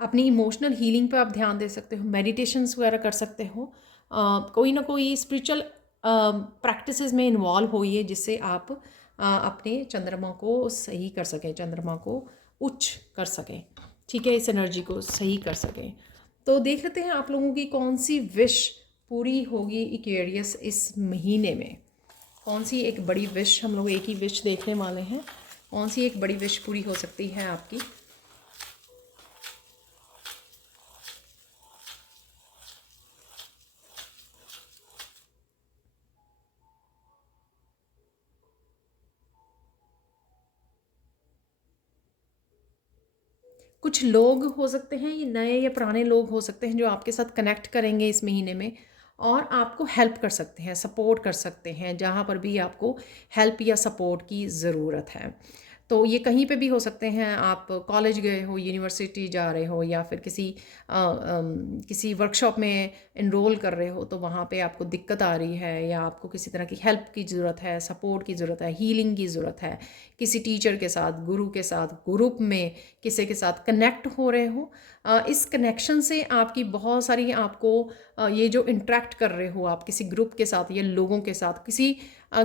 अपनी इमोशनल हीलिंग पे आप ध्यान दे सकते हो, मेडिटेशंस वगैरह कर सकते हो, कोई ना कोई स्पिरिचुअल प्रैक्टिसेस में इन्वॉल्व होइए जिससे आप अपने चंद्रमा को सही कर सकें, चंद्रमा को उच्च कर सकें। ठीक है, इस एनर्जी को सही कर सकें। तो देख लेते हैं आप लोगों की कौन सी विश पूरी होगी इक्वेरियस इस महीने में। कौन सी एक बड़ी विश, हम लोग एक ही विश देखने वाले हैं, कौन सी एक बड़ी विश पूरी हो सकती है आपकी। कुछ लोग हो सकते हैं, ये नए या पुराने लोग हो सकते हैं जो आपके साथ कनेक्ट करेंगे इस महीने में और आपको हेल्प कर सकते हैं, सपोर्ट कर सकते हैं जहाँ पर भी आपको हेल्प या सपोर्ट की ज़रूरत है। तो ये कहीं पे भी हो सकते हैं, आप कॉलेज गए हो, यूनिवर्सिटी जा रहे हो, या फिर किसी वर्कशॉप में इनरोल कर रहे हो, तो वहाँ पे आपको दिक्कत आ रही है या आपको किसी तरह की हेल्प की ज़रूरत है, सपोर्ट की ज़रूरत है, हीलिंग की ज़रूरत है, किसी टीचर के साथ, गुरु के साथ, ग्रुप में किसी के साथ कनेक्ट हो रहे हो। इस कनेक्शन से आपकी बहुत सारी आपको ये जो इंटरेक्ट कर रहे हो आप किसी ग्रुप के साथ या लोगों के साथ,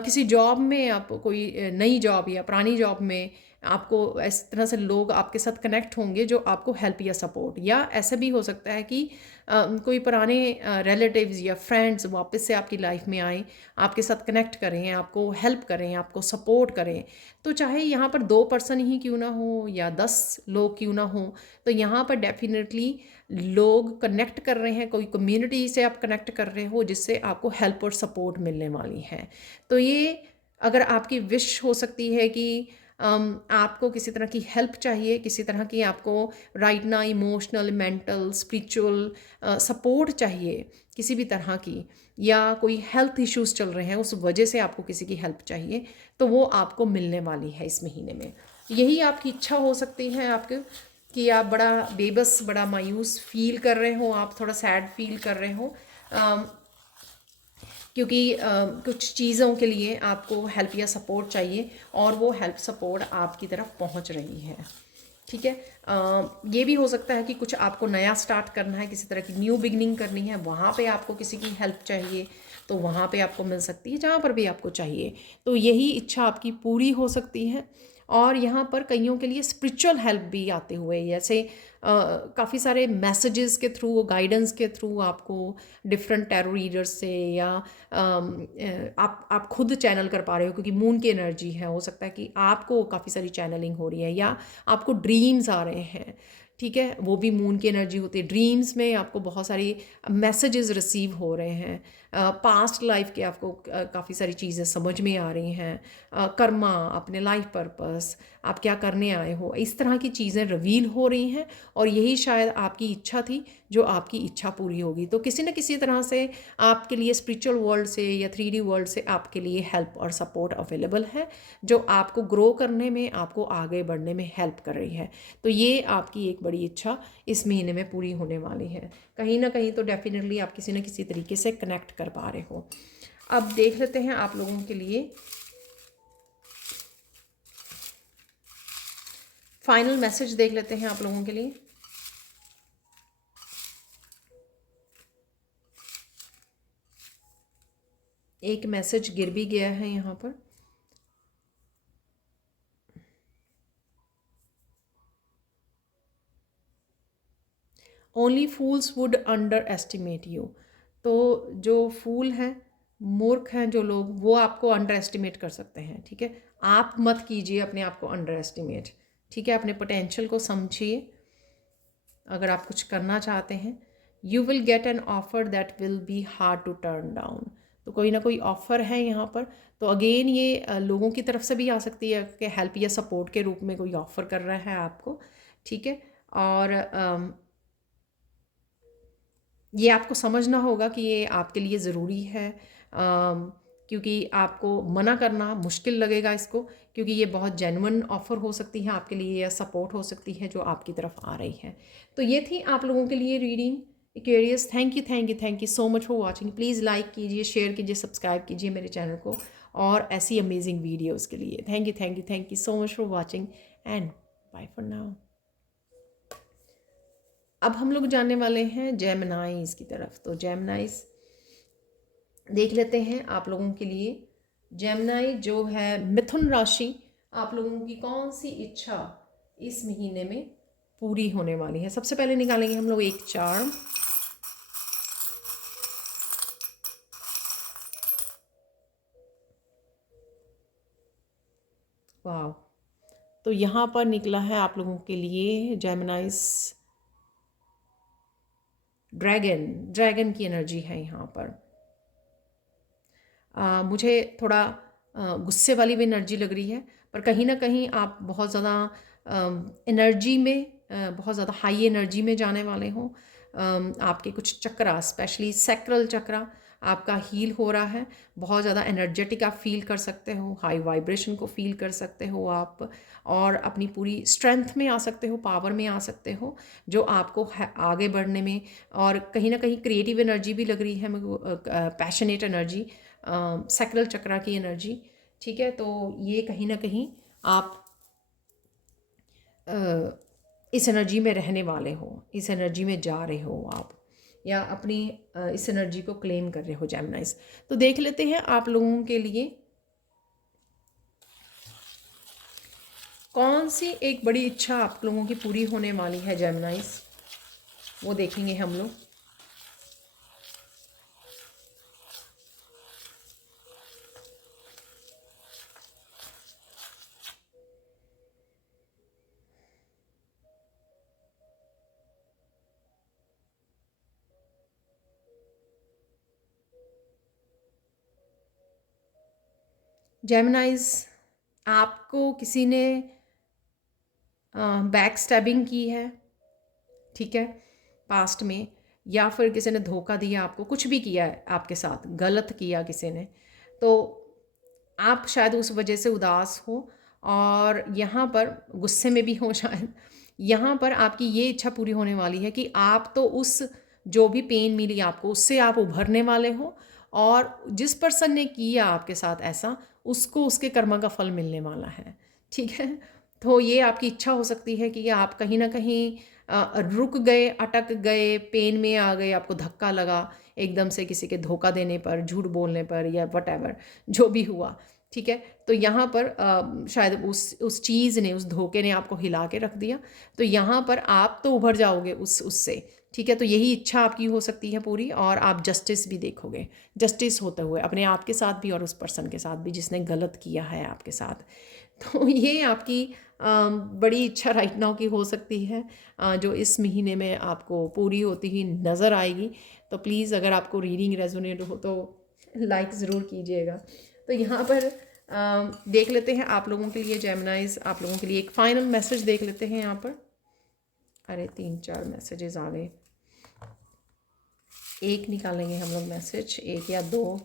किसी जॉब में, आप कोई नई जॉब या पुरानी जॉब में आपको इस तरह से लोग आपके साथ कनेक्ट होंगे जो आपको हेल्प या सपोर्ट, या ऐसा भी हो सकता है कि कोई पुराने रिलेटिव्स या फ्रेंड्स वापस से आपकी लाइफ में आए, आपके साथ कनेक्ट करें, आपको हेल्प करें, आपको सपोर्ट करें। तो चाहे यहाँ पर 2 पर्सन ही क्यों ना हो या 10 लोग क्यों ना हो, तो यहाँ पर डेफिनेटली लोग कनेक्ट कर रहे हैं, कोई कम्युनिटी से आप कनेक्ट कर रहे हो जिससे आपको हेल्प और सपोर्ट मिलने वाली है। तो ये अगर आपकी विश हो सकती है कि आपको किसी तरह की हेल्प चाहिए, किसी तरह की आपको राइट ना इमोशनल, मेंटल, स्पिरिचुअल सपोर्ट चाहिए किसी भी तरह की, या कोई हेल्थ इश्यूज चल रहे हैं उस वजह से आपको किसी की हेल्प चाहिए, तो वो आपको मिलने वाली है इस महीने में। यही आपकी इच्छा हो सकती है आपके, कि आप बड़ा बेबस, बड़ा मायूस फील कर रहे हो, आप थोड़ा सैड फील कर रहे हो, क्योंकि कुछ चीज़ों के लिए आपको हेल्प या सपोर्ट चाहिए और वो हेल्प सपोर्ट आपकी तरफ पहुंच रही है। ठीक है, ये भी हो सकता है कि कुछ आपको नया स्टार्ट करना है, किसी तरह की न्यू बिगनिंग करनी है, वहाँ पे आपको किसी की हेल्प चाहिए, तो वहाँ पे आपको मिल सकती है, जहाँ पर भी आपको चाहिए। तो यही इच्छा आपकी पूरी हो सकती है। और यहाँ पर कईयों के लिए स्पिरिचुअल हेल्प भी आते हुए, जैसे काफ़ी सारे मैसेजेस के थ्रू, गाइडेंस के थ्रू आपको डिफरेंट टैरो रीडर्स से, या आप खुद चैनल कर पा रहे हो क्योंकि मून की एनर्जी है, हो सकता है कि आपको काफ़ी सारी चैनलिंग हो रही है, या आपको ड्रीम्स आ रहे हैं। ठीक है, वो भी मून की एनर्जी होती है। ड्रीम्स में आपको बहुत सारी मैसेजेस रिसीव हो रहे हैं, पास्ट लाइफ के आपको काफ़ी सारी चीज़ें समझ में आ रही हैं, कर्मा, अपने लाइफ पर्पस, आप क्या करने आए हो, इस तरह की चीज़ें रिवील हो रही हैं। और यही शायद आपकी इच्छा थी जो आपकी इच्छा पूरी होगी। तो किसी न किसी तरह से आपके लिए स्पिरिचुअल वर्ल्ड से या 3D वर्ल्ड से आपके लिए हेल्प और सपोर्ट अवेलेबल है, जो आपको ग्रो करने में, आपको आगे बढ़ने में हेल्प कर रही है। तो ये आपकी एक बड़ी इच्छा इस महीने में पूरी होने वाली है। कहीं ना कहीं तो डेफिनेटली आप किसी न किसी तरीके से कनेक्ट कर पा रहे हो। अब देख लेते हैं आप लोगों के लिए फाइनल मैसेज, देख लेते हैं आप लोगों के लिए। एक मैसेज गिर भी गया है यहाँ पर। Only fools would under estimate you. तो जो फूल हैं, मूर्ख हैं जो लोग, वो आपको अंडर एस्टिमेट कर सकते हैं। ठीक है, आप मत कीजिए अपने आप को अंडर एस्टिमेट। ठीक है, अपने पोटेंशियल को समझिए। अगर आप कुछ करना चाहते हैं, you will get an offer that will be hard to turn down. तो कोई ना कोई ऑफ़र है यहाँ पर। तो अगेन ये लोगों की तरफ से भी आ सकती है कि हेल्प या सपोर्ट के रूप में कोई ऑफ़र कर रहा है आपको। ठीक है, और ये आपको समझना होगा कि ये आपके लिए ज़रूरी है, क्योंकि आपको मना करना मुश्किल लगेगा इसको, क्योंकि ये बहुत जेन्युइन ऑफ़र हो सकती है आपके लिए या सपोर्ट हो सकती है जो आपकी तरफ आ रही है। तो ये थी आप लोगों के लिए reading Aquarius. Thank you so much for watching. Please like कीजिए, शेयर कीजिए, सब्सक्राइब कीजिए मेरे चैनल को और ऐसी अमेजिंग वीडियोज़ के लिए। Thank you so much for watching and bye for now. अब हम लोग जानने वाले हैं जेमिनाइज की तरफ। तो जेमिनाइज देख लेते हैं आप लोगों के लिए। जेमिनाई जो है मिथुन राशि, आप लोगों की कौन सी इच्छा इस महीने में पूरी होने वाली है। सबसे पहले निकालेंगे हम लोग एक चार्म। वाह, तो यहाँ पर निकला है आप लोगों के लिए जेमिनाइज ड्रैगन की एनर्जी है यहाँ पर। मुझे थोड़ा गुस्से वाली भी एनर्जी लग रही है, पर कहीं ना कहीं आप बहुत ज़्यादा एनर्जी में, बहुत ज़्यादा हाई एनर्जी में जाने वाले हो। आपके कुछ चक्रा, स्पेशली सैक्रल चक्रा आपका हील हो रहा है। बहुत ज़्यादा एनर्जेटिक आप फील कर सकते हो, हाई वाइब्रेशन को फील कर सकते हो आप, और अपनी पूरी स्ट्रेंथ में आ सकते हो, पावर में आ सकते हो, जो आपको आगे बढ़ने में, और कहीं ना कहीं क्रिएटिव एनर्जी भी लग रही है मेरे को, पैशनेट एनर्जी, सैक्रल चक्रा की एनर्जी। ठीक है, तो ये कहीं ना कहीं आप इस एनर्जी में रहने वाले हो, इस एनर्जी में जा रहे हो आप, या अपनी इस एनर्जी को क्लेम कर रहे हो जेमिनाइज। तो देख लेते हैं आप लोगों के लिए कौन सी एक बड़ी इच्छा आप लोगों की पूरी होने वाली है जेमिनाइज, वो देखेंगे हम लोग। जेमिनाइज, आपको किसी ने बैक स्टैबिंग की है, ठीक है, पास्ट में, या फिर किसी ने धोखा दिया आपको, कुछ भी किया है आपके साथ, गलत किया किसी ने, तो आप शायद उस वजह से उदास हो और यहाँ पर गुस्से में भी हो शायद। यहाँ पर आपकी ये इच्छा पूरी होने वाली है कि आप तो उस जो भी पेन मिली आपको, उससे आप उभरने वाले हो, और जिस पर्सन ने किया आपके साथ ऐसा, उसको उसके कर्मा का फल मिलने वाला है। ठीक है, तो ये आपकी इच्छा हो सकती है कि आप कहीं ना कहीं रुक गए, अटक गए, पेन में आ गए, आपको धक्का लगा एकदम से किसी के धोखा देने पर, झूठ बोलने पर, या वट जो भी हुआ। ठीक है, तो यहाँ पर शायद उस चीज़ ने, उस धोखे ने आपको हिला के रख दिया। तो यहाँ पर आप तो उभर जाओगे उससे। ठीक है, तो यही इच्छा आपकी हो सकती है पूरी, और आप जस्टिस भी देखोगे, जस्टिस होते हुए अपने आप के साथ भी और उस पर्सन के साथ भी जिसने गलत किया है आपके साथ। तो ये आपकी बड़ी इच्छा राइट नाउ की हो सकती है, जो इस महीने में आपको पूरी होती ही नज़र आएगी। तो प्लीज़ अगर आपको रीडिंग रेजोनेट हो तो लाइक ज़रूर कीजिएगा। तो यहाँ पर देख लेते हैं आप लोगों के लिए जेमिनाइज, आप लोगों के लिए एक फ़ाइनल मैसेज देख लेते हैं यहाँ पर। अरे 3-4 मैसेजेस आ गए। एक निकालेंगे हम लोग मैसेज, एक या दो।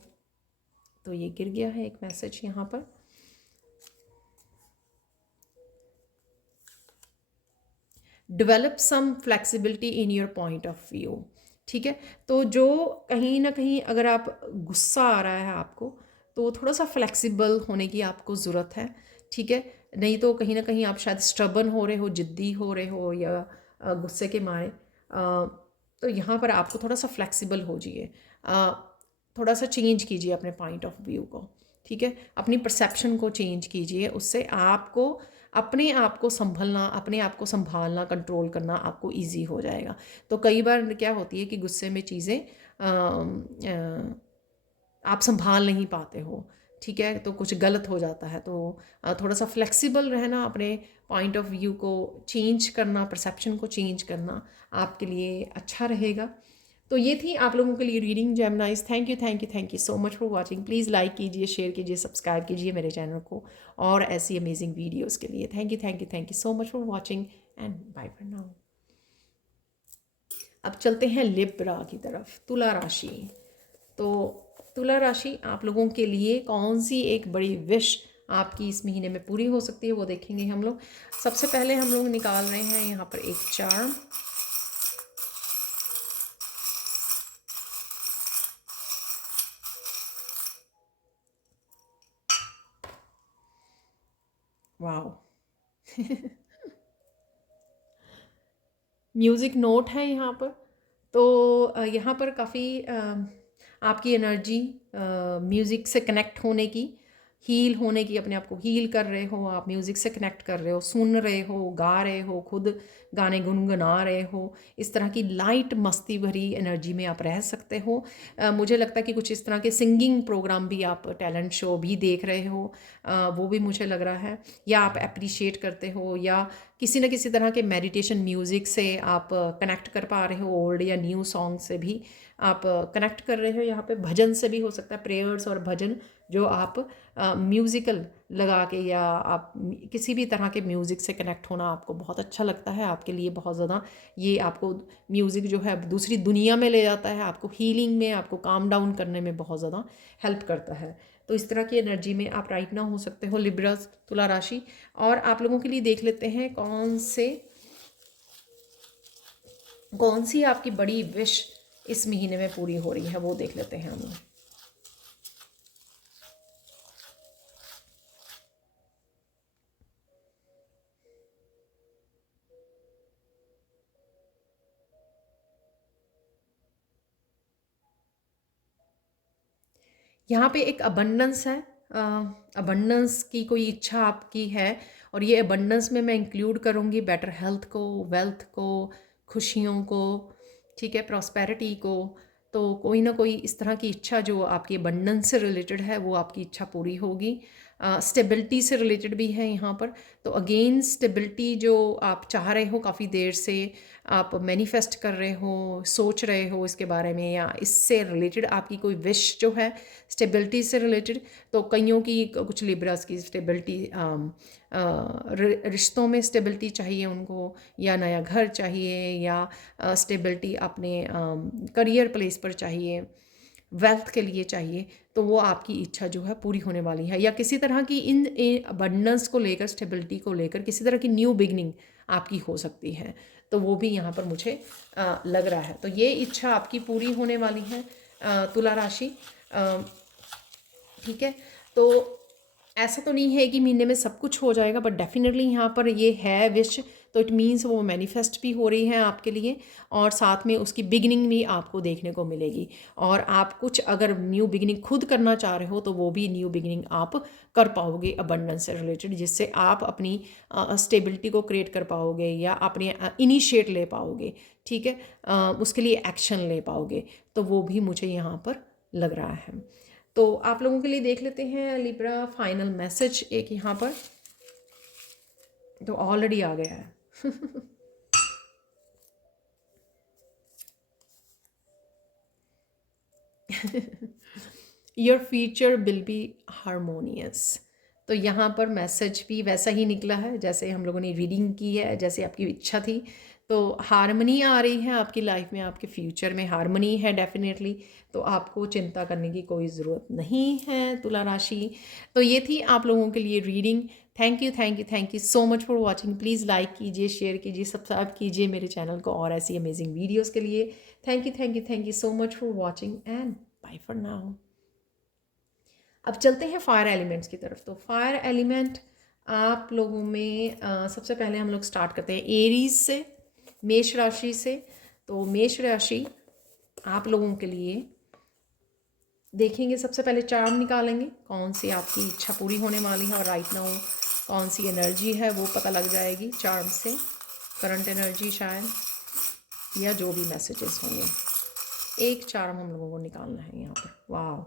तो ये गिर गया है एक मैसेज यहाँ पर। Develop some flexibility in your point of view. ठीक है, तो जो कहीं ना कहीं अगर आप गुस्सा आ रहा है आपको, तो थोड़ा सा फ्लेक्सिबल होने की आपको ज़रूरत है। ठीक है, नहीं तो कहीं ना कहीं आप शायद स्टबन हो रहे हो, जिद्दी हो रहे हो, या गुस्से के मारे। तो यहाँ पर आपको थोड़ा सा फ्लेक्सिबल हो जाइए, थोड़ा सा चेंज कीजिए अपने पॉइंट ऑफ व्यू को। ठीक है, अपनी परसेप्शन को चेंज कीजिए, उससे आपको अपने आप को संभलना, अपने आप को संभालना, कंट्रोल करना आपको इजी हो जाएगा। तो कई बार क्या होती है कि गुस्से में चीज़ें आप संभाल नहीं पाते हो। ठीक है, तो कुछ गलत हो जाता है। तो थोड़ा सा फ्लेक्सिबल रहना, अपने पॉइंट ऑफ व्यू को चेंज करना, परसेप्शन को चेंज करना आपके लिए अच्छा रहेगा। तो ये थी आप लोगों के लिए reading जेमिनाइज। Thank you thank you thank you so much for watching. Please like कीजिए, शेयर कीजिए, सब्सक्राइब कीजिए मेरे चैनल को और ऐसी अमेजिंग वीडियोस के लिए। Thank you thank you thank you so much for watching and bye for now. अब चलते हैं लिब्रा की तरफ, तुला राशि। तो तुला राशि आप लोगों के लिए कौन सी एक बड़ी विश आपकी इस महीने में पूरी हो सकती है, वो देखेंगे हम लोग। सबसे पहले हम लोग निकाल रहे हैं यहाँ पर एक चार्म। वाओ म्यूज़िक नोट है यहाँ पर। तो यहाँ पर काफ़ी आपकी एनर्जी म्यूज़िक से कनेक्ट होने की, हील होने की, अपने आप को हील कर रहे हो आप, म्यूज़िक से कनेक्ट कर रहे हो, सुन रहे हो, गा रहे हो, खुद गाने गुनगुना रहे हो। इस तरह की लाइट मस्ती भरी एनर्जी में आप रह सकते हो। मुझे लगता है कि कुछ इस तरह के सिंगिंग प्रोग्राम भी आप, टैलेंट शो भी देख रहे हो, वो भी मुझे लग रहा है, या आप अप्रिशिएट करते हो, या किसी न किसी तरह के मेडिटेशन म्यूज़िक से आप कनेक्ट कर पा रहे हो, ओल्ड या न्यू सॉन्ग से भी आप कनेक्ट कर रहे हो। यहाँ पे भजन से भी हो सकता है, प्रेयर्स और भजन जो आप म्यूज़िकल लगा के, या आप किसी भी तरह के म्यूज़िक से कनेक्ट होना आपको बहुत अच्छा लगता है। आपके लिए बहुत ज़्यादा ये आपको म्यूज़िक जो है दूसरी दुनिया में ले जाता है, आपको हीलिंग में, आपको काम डाउन करने में बहुत ज़्यादा हेल्प करता है। तो इस तरह की एनर्जी में आप राइट ना हो सकते हो लिब्रा, तुला राशि। और आप लोगों के लिए देख लेते हैं कौन सी आपकी बड़ी विश इस महीने में पूरी हो रही है, वो देख लेते हैं हम लोग। यहाँ पे एक अबंडेंस है, अबंडेंस की कोई इच्छा आपकी है, और ये अबंडेंस में मैं इंक्लूड करूँगी बेटर हेल्थ को, वेल्थ को, खुशियों को, ठीक है, प्रॉस्पेरिटी को। तो कोई ना कोई इस तरह की इच्छा जो आपकी अबंडेंस से रिलेटेड है, वो आपकी इच्छा पूरी होगी। स्टेबिलिटी से रिलेटेड भी है यहाँ पर। तो अगेन स्टेबिलिटी जो आप चाह रहे हो काफ़ी देर से, आप मैनिफेस्ट कर रहे हो, सोच रहे हो इसके बारे में, या इससे रिलेटेड आपकी कोई विश जो है स्टेबिलिटी से रिलेटेड। तो कईयों की, कुछ लिब्रास की स्टेबिलिटी, रिश्तों में स्टेबिलिटी चाहिए उनको, या नया घर चाहिए, या स्टेबिलिटी अपने करियर प्लेस पर चाहिए, वेल्थ के लिए चाहिए। तो वो आपकी इच्छा जो है पूरी होने वाली है, या किसी तरह की इन अबंडेंस को लेकर, स्टेबिलिटी को लेकर किसी तरह की न्यू बिगनिंग आपकी हो सकती है। तो वो भी यहाँ पर मुझे लग रहा है। तो ये इच्छा आपकी पूरी होने वाली है तुला राशि। ठीक है, तो ऐसा तो नहीं है कि महीने में सब कुछ हो जाएगा, बट डेफिनेटली यहाँ पर ये है विश। तो इट मीन्स वो मैनिफेस्ट भी हो रही है आपके लिए, और साथ में उसकी बिगिनिंग भी आपको देखने को मिलेगी। और आप कुछ अगर न्यू बिगिनिंग खुद करना चाह रहे हो, तो वो भी न्यू बिगिनिंग आप कर पाओगे अबंडेंस से रिलेटेड, जिससे आप अपनी स्टेबिलिटी को क्रिएट कर पाओगे, या अपने इनिशिएट ले पाओगे। ठीक है, उसके लिए एक्शन ले पाओगे। तो वो भी मुझे यहाँ पर लग रहा है। तो आप लोगों के लिए देख लेते हैं लिब्रा फाइनल मैसेज एक यहाँ पर। तो ऑलरेडी आ गया है your future will be harmonious. तो यहाँ पर मैसेज भी वैसा ही निकला है जैसे हम लोगों ने रीडिंग की है, जैसे आपकी इच्छा थी। तो हार्मनी आ रही है आपकी लाइफ में, आपके फ्यूचर में हार्मनी है डेफिनेटली। तो आपको चिंता करने की कोई ज़रूरत नहीं है तुला राशि। तो ये थी आप लोगों के लिए reading. Thank you thank you thank you so much for watching. Please like कीजिए, शेयर कीजिए, सब्सक्राइब कीजिए मेरे चैनल को और ऐसी अमेजिंग वीडियोज़ के लिए। Thank you thank you thank you so much for watching and bye for now. अब चलते हैं फायर एलिमेंट्स की तरफ। तो फायर एलिमेंट आप लोगों में सबसे पहले हम लोग स्टार्ट करते हैं एरीज से, मेष राशि से। तो मेष राशि आप लोगों के लिए देखेंगे, सबसे पहले चार्म निकालेंगे, कौन सी आपकी इच्छा पूरी होने वाली है और राइट नाउ कौन सी एनर्जी है वो पता लग जाएगी चार्म से। करंट एनर्जी शायद, या जो भी मैसेजेस होंगे। एक चार्म हम लोगों को निकालना है यहाँ पर। वाह,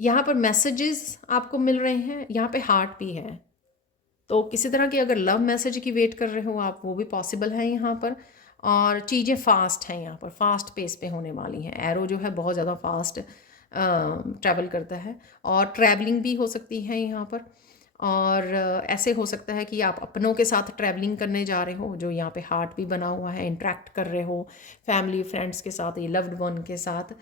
यहाँ पर मैसेजेस आपको मिल रहे हैं, यहाँ पे हार्ट भी है। तो किसी तरह की अगर लव मैसेज की वेट कर रहे हो आप, वो भी पॉसिबल है यहाँ पर। और चीज़ें फास्ट हैं यहाँ पर, फास्ट पेस पे होने वाली हैं। एरो जो है बहुत ज़्यादा फास्ट ट्रैवल करता है, और ट्रैवलिंग भी हो सकती है यहाँ पर। और ऐसे हो सकता है कि आप अपनों के साथ ट्रैवलिंग करने जा रहे हो, जो यहाँ पे हार्ट भी बना हुआ है, इंटरेक्ट कर रहे हो फैमिली फ्रेंड्स के साथ, ये लव्ड वन के साथ।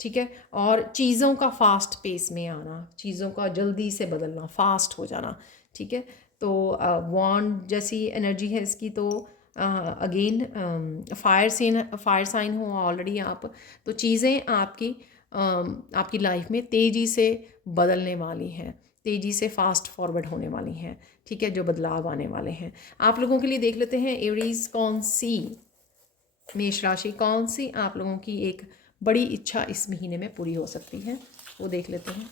ठीक है। और चीज़ों का फास्ट पेस में आना, चीज़ों का जल्दी से बदलना, फास्ट हो जाना। ठीक है। तो वॉन्ड जैसी एनर्जी है इसकी। तो अगेन फायर साइन हो ऑलरेडी आप, तो चीज़ें आपकी लाइफ में तेज़ी से बदलने वाली हैं, तेज़ी से फास्ट फॉरवर्ड होने वाली हैं। ठीक है, जो बदलाव आने वाले हैं आप लोगों के लिए। देख लेते हैं एरीज कौन सी, मेष राशि कौन सी आप लोगों की एक बड़ी इच्छा इस महीने में पूरी हो सकती है, वो देख लेते हैं।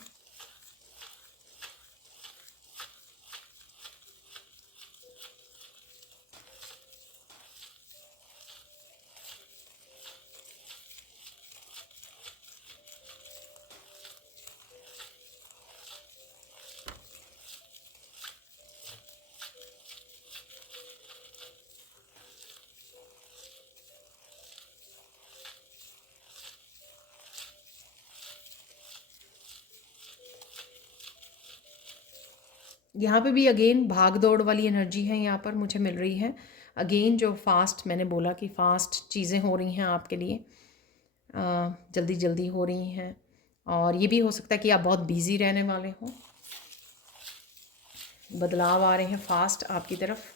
यहाँ पे भी अगेन भाग दौड़ वाली एनर्जी है यहाँ पर मुझे मिल रही है। अगेन जो फास्ट मैंने बोला कि फास्ट चीज़ें हो रही हैं आपके लिए, जल्दी जल्दी हो रही हैं। और ये भी हो सकता है कि आप बहुत बिजी रहने वाले हों, बदलाव आ रहे हैं फास्ट आपकी तरफ।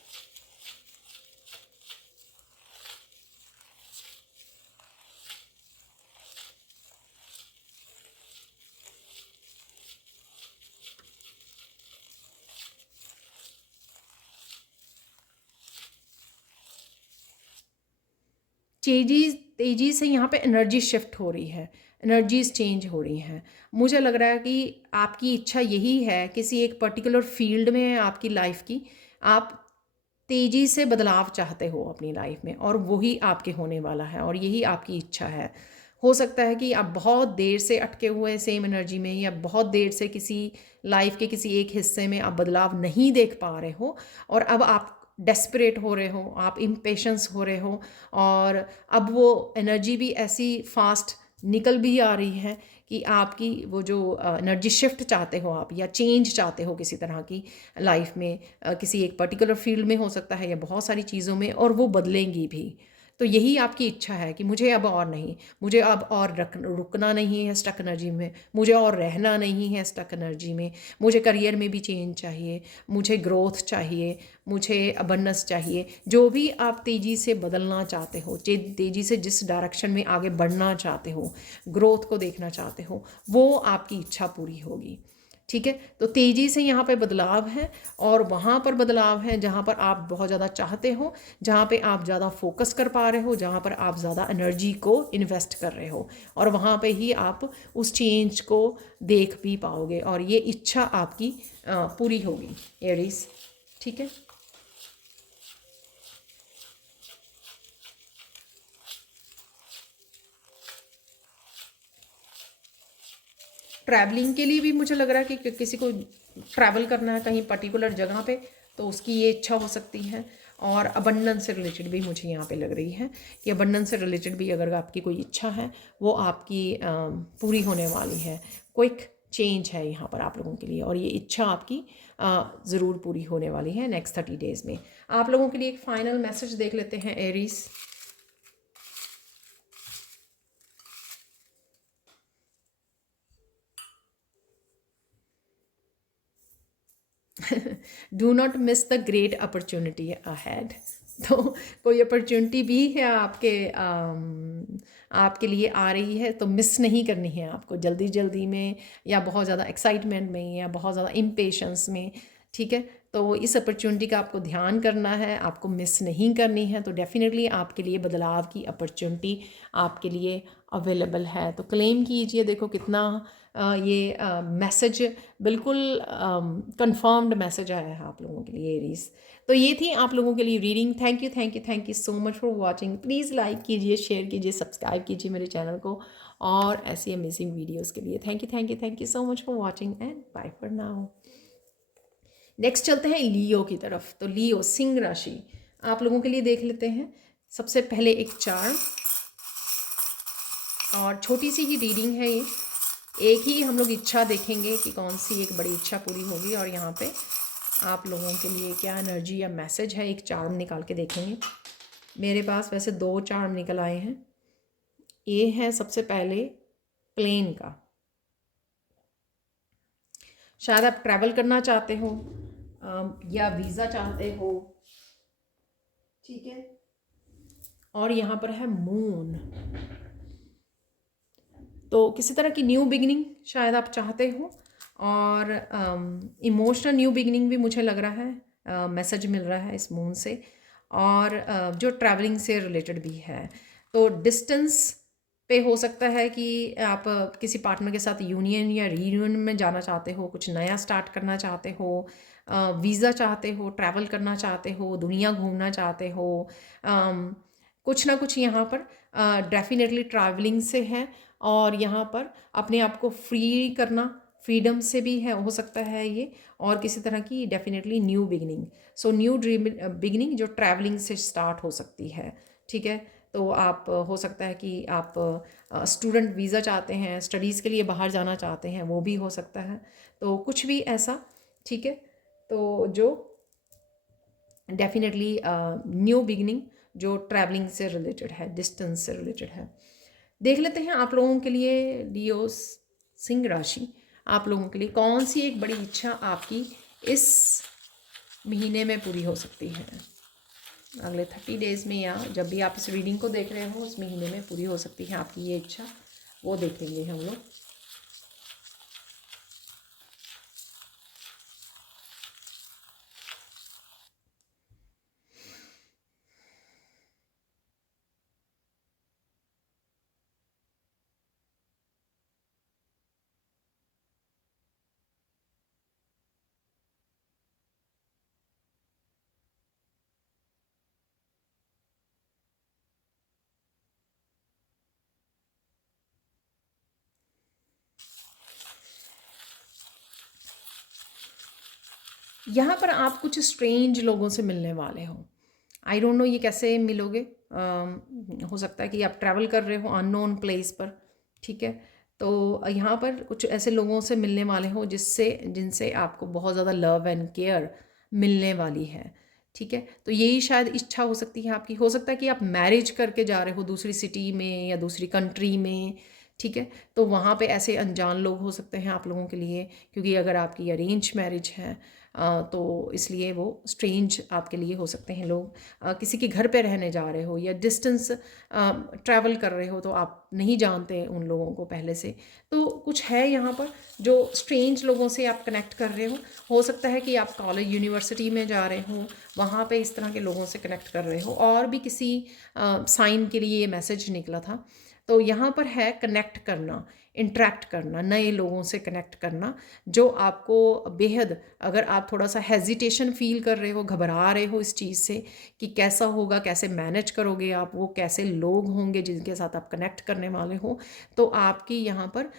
तेजी से यहाँ पे एनर्जी शिफ्ट हो रही है, एनर्जीज चेंज हो रही हैं। मुझे लग रहा है कि आपकी इच्छा यही है, किसी एक पर्टिकुलर फील्ड में आपकी लाइफ की आप तेज़ी से बदलाव चाहते हो अपनी लाइफ में, और वही आपके होने वाला है, और यही आपकी इच्छा है। हो सकता है कि आप बहुत देर से अटके हुए हैं सेम एनर्जी में, या बहुत देर से किसी लाइफ के किसी एक हिस्से में आप बदलाव नहीं देख पा रहे हो, और अब आप डेस्परेट हो रहे हो, आप इम्पेशंस हो रहे हो, और अब वो एनर्जी भी ऐसी फास्ट निकल भी आ रही है कि आपकी वो जो एनर्जी शिफ्ट चाहते हो आप, या चेंज चाहते हो किसी तरह की लाइफ में, किसी एक पर्टिकुलर फील्ड में हो सकता है, या बहुत सारी चीज़ों में, और वो बदलेंगी भी। तो यही आपकी इच्छा है कि मुझे अब और नहीं, मुझे अब और रुकना नहीं है स्टक एनर्जी में, मुझे और रहना नहीं है स्टक एनर्जी में, मुझे करियर में भी चेंज चाहिए, मुझे ग्रोथ चाहिए, मुझे अबंडेंस चाहिए। जो भी आप तेज़ी से बदलना चाहते हो, तेज़ी से जिस डायरेक्शन में आगे बढ़ना चाहते हो, ग्रोथ को देखना चाहते हो, वो आपकी इच्छा पूरी होगी। ठीक है। तो तेज़ी से यहाँ पे बदलाव है, और वहाँ पर बदलाव है जहाँ पर आप बहुत ज़्यादा चाहते हो, जहाँ पे आप ज़्यादा फोकस कर पा रहे हो, जहाँ पर आप ज़्यादा एनर्जी को इन्वेस्ट कर रहे हो, और वहाँ पे ही आप उस चेंज को देख भी पाओगे, और ये इच्छा आपकी पूरी होगी एरीज। ठीक है। ट्रैवलिंग के लिए भी मुझे लग रहा है कि किसी को ट्रैवल करना है कहीं पर्टिकुलर जगह पे, तो उसकी ये इच्छा हो सकती है। और अबंडेंस से रिलेटेड भी मुझे यहाँ पे लग रही है कि अबंडेंस से रिलेटेड भी अगर आपकी कोई इच्छा है, वो आपकी पूरी होने वाली है। क्विक चेंज है यहाँ पर आप लोगों के लिए, और ये इच्छा आपकी ज़रूर पूरी होने वाली है नेक्स्ट 30 डेज़ में। आप लोगों के लिए एक फाइनल मैसेज देख लेते हैं Aries. Do not miss the great opportunity ahead. तो कोई अपॉर्चुनिटी भी है आपके लिए आ रही है तो मिस नहीं करनी है आपको जल्दी जल्दी में, या बहुत ज़्यादा एक्साइटमेंट में, या बहुत ज़्यादा इम्पेशंस में। ठीक है, तो इस अपॉर्चुनिटी का आपको ध्यान करना है, आपको मिस नहीं करनी है। तो डेफिनेटली आपके लिए बदलाव की अपॉर्चुनिटी आपके लिए अवेलेबल है, तो क्लेम कीजिए। देखो कितना ये मैसेज बिल्कुल कंफर्म्ड मैसेज आया है आप लोगों के लिए एरीज। तो ये थी आप लोगों के लिए reading. Thank you thank you thank you so much for watching. Please like कीजिए, शेयर कीजिए, सब्सक्राइब कीजिए मेरे चैनल को, और ऐसी अमेजिंग वीडियोस के लिए thank you thank you thank you so much for watching and bye for now. Next चलते हैं लियो की तरफ। तो लियो सिंह राशि आप लोगों के लिए देख लेते हैं। सबसे पहले एक चार्म, और छोटी सी ही रीडिंग है ये, एक ही हम लोग इच्छा देखेंगे कि कौन सी एक बड़ी इच्छा पूरी होगी, और यहाँ पे आप लोगों के लिए क्या एनर्जी या मैसेज है, एक चार्म निकाल के देखेंगे। मेरे पास वैसे 2 चार्म निकल आए हैं। ये है सबसे पहले प्लेन का, शायद आप ट्रैवल करना चाहते हो या वीज़ा चाहते हो। ठीक है, और यहाँ पर है मून, तो किसी तरह की न्यू बिगिनिंग शायद आप चाहते हो, और इमोशनल न्यू बिगिनिंग भी मुझे लग रहा है, मैसेज मिल रहा है इस मून से, और जो ट्रैवलिंग से रिलेटेड भी है। तो डिस्टेंस पे हो सकता है कि आप किसी पार्टनर के साथ यूनियन या रीयूनियन में जाना चाहते हो, कुछ नया स्टार्ट करना चाहते हो, वीज़ा चाहते हो, ट्रैवल करना चाहते हो, दुनिया घूमना चाहते हो, कुछ ना कुछ यहाँ पर डेफिनेटली ट्रैवलिंग से है, और यहाँ पर अपने आप को फ्री करना, फ्रीडम से भी है हो सकता है ये, और किसी तरह की definitely new beginning. So new dream beginning जो ट्रैवलिंग से स्टार्ट हो सकती है। ठीक है, तो आप हो सकता है कि आप स्टूडेंट वीज़ा चाहते हैं, स्टडीज़ के लिए बाहर जाना चाहते हैं, वो भी हो सकता है। तो कुछ भी ऐसा, ठीक है, तो जो डेफिनेटली न्यू बिगिनिंग जो ट्रैवलिंग से रिलेटेड है, डिस्टेंस से रिलेटेड है। देख लेते हैं आप लोगों के लिए लियो सिंह राशि आप लोगों के लिए कौन सी एक बड़ी इच्छा आपकी इस महीने में पूरी हो सकती है, अगले 30 डेज़ में, या जब भी आप इस रीडिंग को देख रहे हो उस महीने में पूरी हो सकती है आपकी ये इच्छा, वो देखेंगे हम लोग। यहाँ पर आप कुछ स्ट्रेंज लोगों से मिलने वाले हो। आई डोंट नो ये कैसे मिलोगे, हो सकता है कि आप ट्रैवल कर रहे हो अननोन प्लेस पर। ठीक है, तो यहाँ पर कुछ ऐसे लोगों से मिलने वाले हो जिनसे आपको बहुत ज़्यादा लव एंड केयर मिलने वाली है। ठीक है, तो यही शायद इच्छा हो सकती है आपकी। हो सकता है कि आप मैरिज करके जा रहे हो दूसरी सिटी में या दूसरी कंट्री में। ठीक है, तो वहाँ पे ऐसे अनजान लोग हो सकते हैं आप लोगों के लिए, क्योंकि अगर आपकी अरेंज मैरिज है तो इसलिए वो स्ट्रेंज आपके लिए हो सकते हैं लोग। किसी के घर पे रहने जा रहे हो या डिस्टेंस ट्रैवल कर रहे हो, तो आप नहीं जानते उन लोगों को पहले से, तो कुछ है यहाँ पर जो स्ट्रेंज लोगों से आप कनेक्ट कर रहे हो सकता है कि आप कॉलेज यूनिवर्सिटी में जा रहे हो, वहाँ पे इस तरह के लोगों से कनेक्ट कर रहे हो, और भी किसी साइन के लिए ये मैसेज निकला था। तो यहाँ पर है कनेक्ट करना, इंटरेक्ट करना, नए लोगों से कनेक्ट करना, जो आपको बेहद, अगर आप थोड़ा सा हेजिटेशन फील कर रहे हो, घबरा रहे हो इस चीज़ से कि कैसा होगा, कैसे मैनेज करोगे आप, वो कैसे लोग होंगे जिनके साथ आप कनेक्ट करने वाले हो, तो आपकी यहाँ पर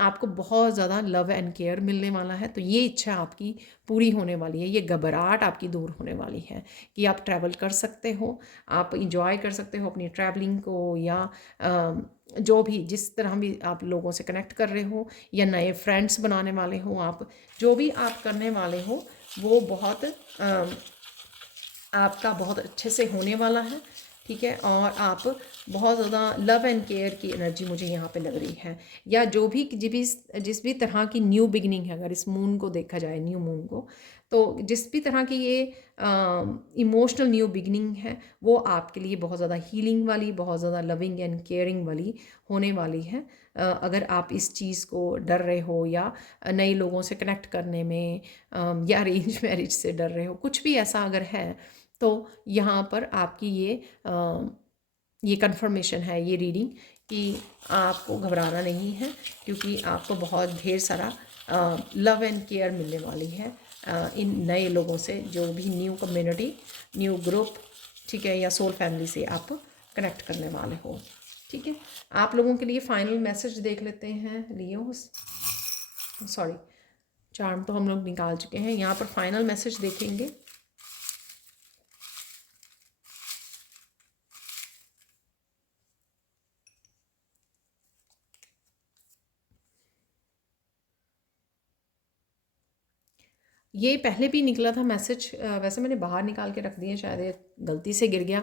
आपको बहुत ज़्यादा लव एंड केयर मिलने वाला है। तो ये इच्छा आपकी पूरी होने वाली है, ये घबराहट आपकी दूर होने वाली है कि आप ट्रैवल कर सकते हो, आप इंजॉय कर सकते हो अपनी ट्रैवलिंग को, या जो भी जिस तरह भी आप लोगों से कनेक्ट कर रहे हो, या नए फ्रेंड्स बनाने वाले हो, आप जो भी आप करने वाले हो वो बहुत आपका बहुत अच्छे से होने वाला है, ठीक है। और आप बहुत ज़्यादा लव एंड केयर की एनर्जी मुझे यहाँ पे लग रही है, या जो भी जिस भी तरह की न्यू बिगिनिंग है, अगर इस मून को देखा जाए, न्यू मून को, तो जिस भी तरह की ये इमोशनल न्यू बिगिनिंग है वो आपके लिए बहुत ज़्यादा हीलिंग वाली, बहुत ज़्यादा लविंग एंड केयरिंग वाली होने वाली है। अगर आप इस चीज़ को डर रहे हो, या नए लोगों से कनेक्ट करने में, या अरेंज मैरिज से डर रहे हो, कुछ भी ऐसा अगर है, तो यहाँ पर आपकी ये कंफर्मेशन है, ये रीडिंग, कि आपको घबराना नहीं है, क्योंकि आपको बहुत ढेर सारा लव एंड केयर मिलने वाली है इन नए लोगों से, जो भी न्यू कम्युनिटी, न्यू ग्रुप, ठीक है, या सोल फैमिली से आप कनेक्ट करने वाले हो, ठीक है। आप लोगों के लिए फाइनल मैसेज देख लेते हैं लियो, सॉरी, चार्म तो हम लोग निकाल चुके हैं, यहाँ पर फाइनल मैसेज देखेंगे। ये पहले भी निकला था मैसेज, वैसे मैंने बाहर निकाल के रख दिए, शायद ये गलती से गिर गया।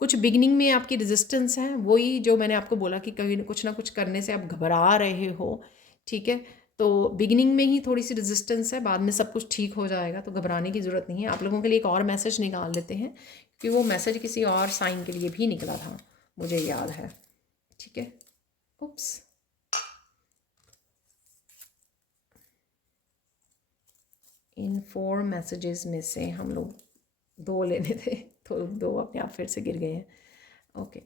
कुछ बिगिनिंग में आपकी रेजिस्टेंस है, वही जो मैंने आपको बोला कि कभी कुछ ना कुछ करने से आप घबरा रहे हो, ठीक है। तो बिगिनिंग में ही थोड़ी सी रेजिस्टेंस है, बाद में सब कुछ ठीक हो जाएगा, तो घबराने की ज़रूरत नहीं है। आप लोगों के लिए एक और मैसेज निकाल लेते हैं, कि वो मैसेज किसी और साइन के लिए भी निकला था, मुझे याद है, ठीक है। उप्स, इन 4 मैसेजेस में से हम लोग 2 लेने थे, तो 2 अपने आप फिर से गिर गए हैं। Okay,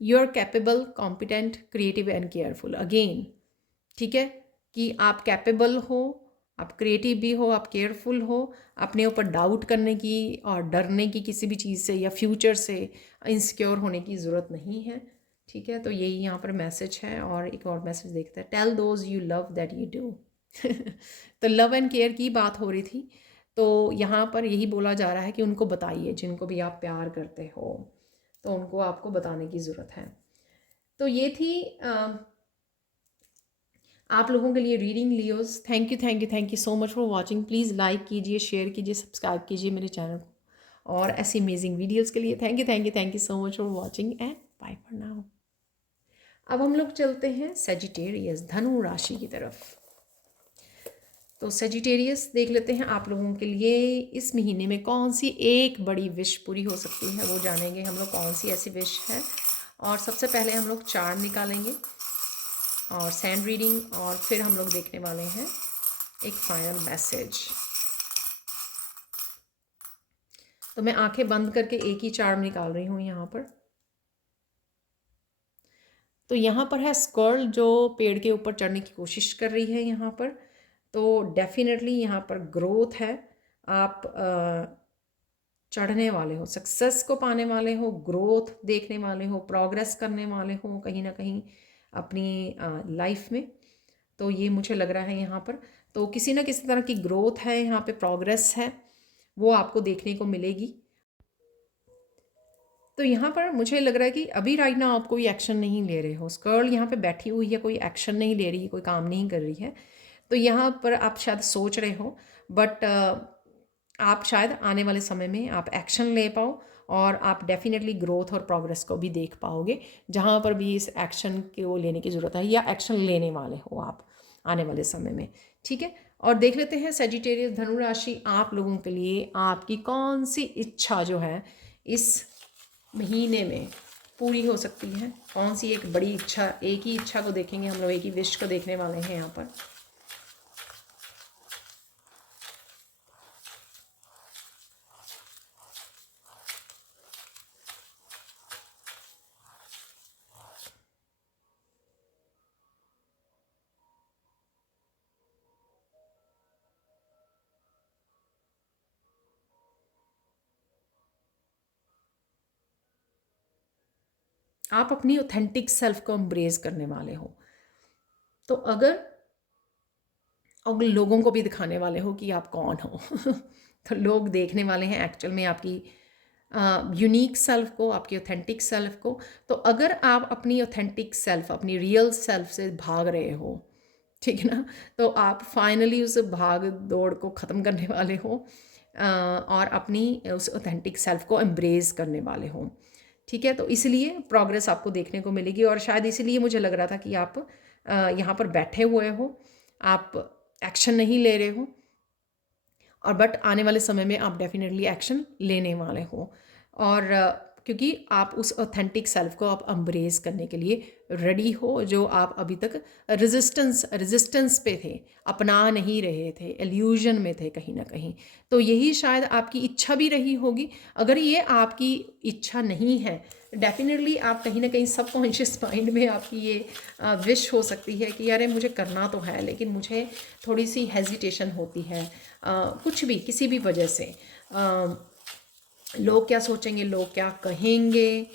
you are capable, competent, creative and careful again, ठीक है, कि आप कैपेबल हो, आप क्रिएटिव भी हो, आप केयरफुल हो, अपने ऊपर डाउट करने की और डरने की किसी भी चीज़ से, या फ्यूचर से इनसिक्योर होने की ज़रूरत नहीं है, ठीक है। तो यही यहाँ पर मैसेज है। और एक और मैसेज देखते हैं, tell those you love that you do. तो लव एंड केयर की बात हो रही थी, तो यहाँ पर यही बोला जा रहा है कि उनको बताइए, जिनको भी आप प्यार करते हो, तो उनको आपको बताने की ज़रूरत है। तो ये थी आप लोगों के लिए reading Leos. Thank you thank you thank you so much for watching. Please like कीजिए, शेयर कीजिए, सब्सक्राइब कीजिए मेरे चैनल को, और ऐसी अमेजिंग वीडियोस के लिए thank you so much for watching and bye for now. अब हम लोग चलते हैं सेजिटेरियस, धनु राशि की तरफ। तो सेजिटेरियस देख लेते हैं आप लोगों के लिए इस महीने में कौन सी एक बड़ी विश पूरी हो सकती है, वो जानेंगे हम लोग कौन सी ऐसी विश है। और सबसे पहले हम लोग चार्ट निकालेंगे और सैंड रीडिंग, और फिर हम लोग देखने वाले हैं एक फाइनल मैसेज। तो मैं आंखें बंद करके एक ही चार्म निकाल रही हूँ यहाँ पर। तो यहाँ पर है स्क्वार्ल, जो पेड़ के ऊपर चढ़ने की कोशिश कर रही है यहाँ पर। तो डेफिनेटली यहाँ पर ग्रोथ है, आप चढ़ने वाले हो, सक्सेस को पाने वाले हो, ग्रोथ देखने वाले हो, प्रोग्रेस करने वाले हो कहीं ना कहीं अपनी लाइफ में। तो ये मुझे लग रहा है यहाँ पर, तो किसी ना किसी तरह की ग्रोथ है यहाँ पे, प्रोग्रेस है, वो आपको देखने को मिलेगी। तो यहाँ पर मुझे लग रहा है कि अभी राइट नाउ आप कोई एक्शन नहीं ले रहे हो, स्कर्ल यहाँ पे बैठी हुई है, कोई एक्शन नहीं ले रही, कोई काम नहीं कर रही है। तो यहाँ पर आप शायद सोच रहे हो, बट आप शायद आने वाले समय में आप एक्शन ले पाओ, और आप डेफिनेटली ग्रोथ और प्रोग्रेस को भी देख पाओगे, जहाँ पर भी इस एक्शन को लेने की ज़रूरत है, या एक्शन लेने वाले हो आप आने वाले समय में, ठीक है। और देख लेते हैं सेजिटेरियस धनु राशि, आप लोगों के लिए आपकी कौन सी इच्छा जो है इस महीने में पूरी हो सकती है, कौन सी एक बड़ी इच्छा, एक ही इच्छा को देखेंगे हम लोग, एक ही विश को देखने वाले हैं यहाँ पर। आप अपनी ऑथेंटिक सेल्फ को एम्ब्रेस करने वाले हो। तो अगर और लोगों को भी दिखाने वाले हो कि आप कौन हो। तो लोग देखने वाले हैं एक्चुअल में आपकी यूनिक सेल्फ को, आपकी ऑथेंटिक सेल्फ को। तो अगर आप अपनी ऑथेंटिक सेल्फ, अपनी रियल सेल्फ से भाग रहे हो, ठीक है ना, तो आप फाइनली उस भाग दौड़ को ख़त्म करने वाले हो और अपनी उस ऑथेंटिक सेल्फ को एम्ब्रेस करने वाले हो। ठीक है, तो इसलिए प्रोग्रेस आपको देखने को मिलेगी। और शायद इसीलिए मुझे लग रहा था कि आप यहाँ पर बैठे हुए हो, आप एक्शन नहीं ले रहे हो, और बट आने वाले समय में आप डेफिनेटली एक्शन लेने वाले हो। और क्योंकि आप उस ऑथेंटिक सेल्फ को आप एम्ब्रेस करने के लिए रेडी हो, जो आप अभी तक रेजिस्टेंस पे थे, अपना नहीं रहे थे, एल्यूजन में थे कहीं ना कहीं। तो यही शायद आपकी इच्छा भी रही होगी। अगर ये आपकी इच्छा नहीं है, डेफिनेटली आप कहीं ना कहीं सबकॉन्शियस माइंड में आपकी ये विश हो सकती है कि यार मुझे करना तो है, लेकिन मुझे थोड़ी सी हेजिटेशन होती है, कुछ भी, किसी भी वजह से। लोग क्या सोचेंगे, लोग क्या कहेंगे,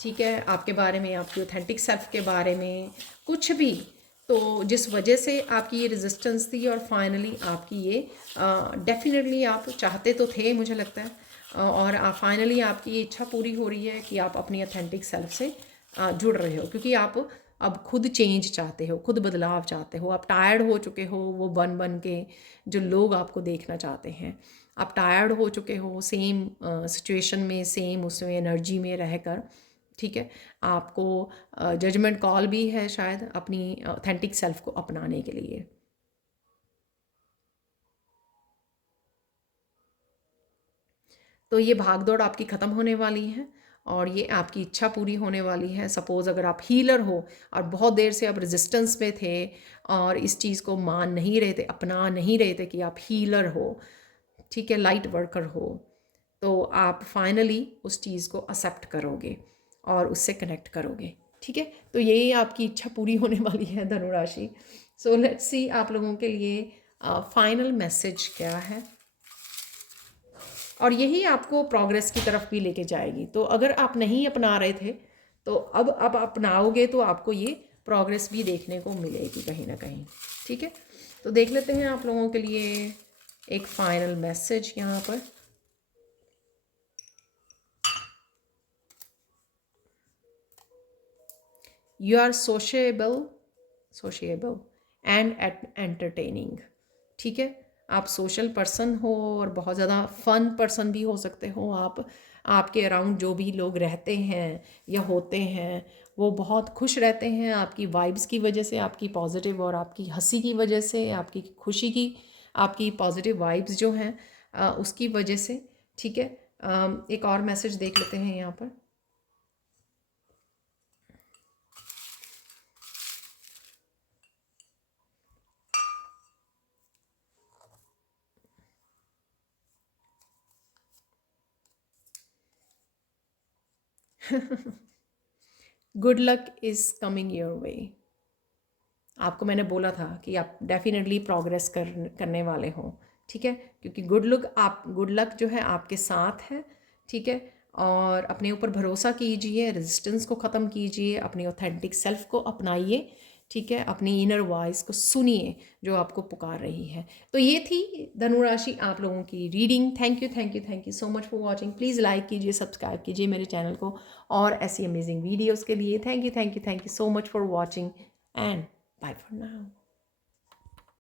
ठीक है, आपके बारे में, आपकी ऑथेंटिक सेल्फ के बारे में, कुछ भी। तो जिस वजह से आपकी ये रेजिस्टेंस थी, और फाइनली आपकी ये डेफिनेटली आप चाहते तो थे, मुझे लगता है, और फाइनली आपकी ये इच्छा पूरी हो रही है कि आप अपनी ऑथेंटिक सेल्फ से जुड़ रहे हो, क्योंकि आप अब खुद चेंज चाहते हो, खुद बदलाव चाहते हो। आप टायर्ड हो चुके हो वो बन बन के, जो लोग आपको देखना चाहते हैं। आप टायर्ड हो चुके हो सेम सिचुएशन में, सेम उसमें एनर्जी में रहकर। ठीक है, आपको जजमेंट कॉल भी है शायद अपनी ऑथेंटिक सेल्फ को अपनाने के लिए। तो ये भाग दौड़ आपकी ख़त्म होने वाली है, और ये आपकी इच्छा पूरी होने वाली है। सपोज़ अगर आप हीलर हो और बहुत देर से आप रेजिस्टेंस में थे और इस चीज़ को मान नहीं रहे थे, अपना नहीं रहे थे कि आप हीलर हो, ठीक है, लाइट वर्कर हो, तो आप फाइनली उस चीज़ को एक्सेप्ट करोगे और उससे कनेक्ट करोगे। ठीक है, तो यही आपकी इच्छा पूरी होने वाली है धनु राशि। सो लेट्स सी आप लोगों के लिए फाइनल मैसेज क्या है, और यही आपको प्रोग्रेस की तरफ भी लेके जाएगी। तो अगर आप नहीं अपना रहे थे, तो अब अपनाओगे तो आपको ये प्रोग्रेस भी देखने को मिलेगी कहीं ना कहीं। ठीक है, तो देख लेते हैं आप लोगों के लिए एक फाइनल मैसेज यहाँ पर। You are sociable and entertaining. ठीक है, आप सोशल पर्सन हो और बहुत ज़्यादा फन पर्सन भी हो सकते हो आप। आपके अराउंड जो भी लोग रहते हैं या होते हैं, वो बहुत खुश रहते हैं आपकी वाइब्स की वजह से, आपकी पॉजिटिव और आपकी हंसी की वजह से, आपकी खुशी की, आपकी पॉजिटिव वाइब्स जो हैं उसकी वजह से। ठीक है, एक और मैसेज देख लेते हैं यहाँ पर। Good luck is coming your way. आपको मैंने बोला था कि आप डेफिनेटली प्रोग्रेस करने वाले हो। ठीक है, क्योंकि गुड लक जो है आपके साथ है। ठीक है, और अपने ऊपर भरोसा कीजिए, रेजिस्टेंस को ख़त्म कीजिए, अपनी ऑथेंटिक सेल्फ को अपनाइए। ठीक है, अपनी इनर वॉइस को सुनिए जो आपको पुकार रही है। तो ये थी धनु राशि आप लोगों की reading. Thank you so much for watching. Please like कीजिए, सब्सक्राइब कीजिए मेरे चैनल को और ऐसी अमेजिंग वीडियोज़ के लिए। Thank you so much for watching and bye for now.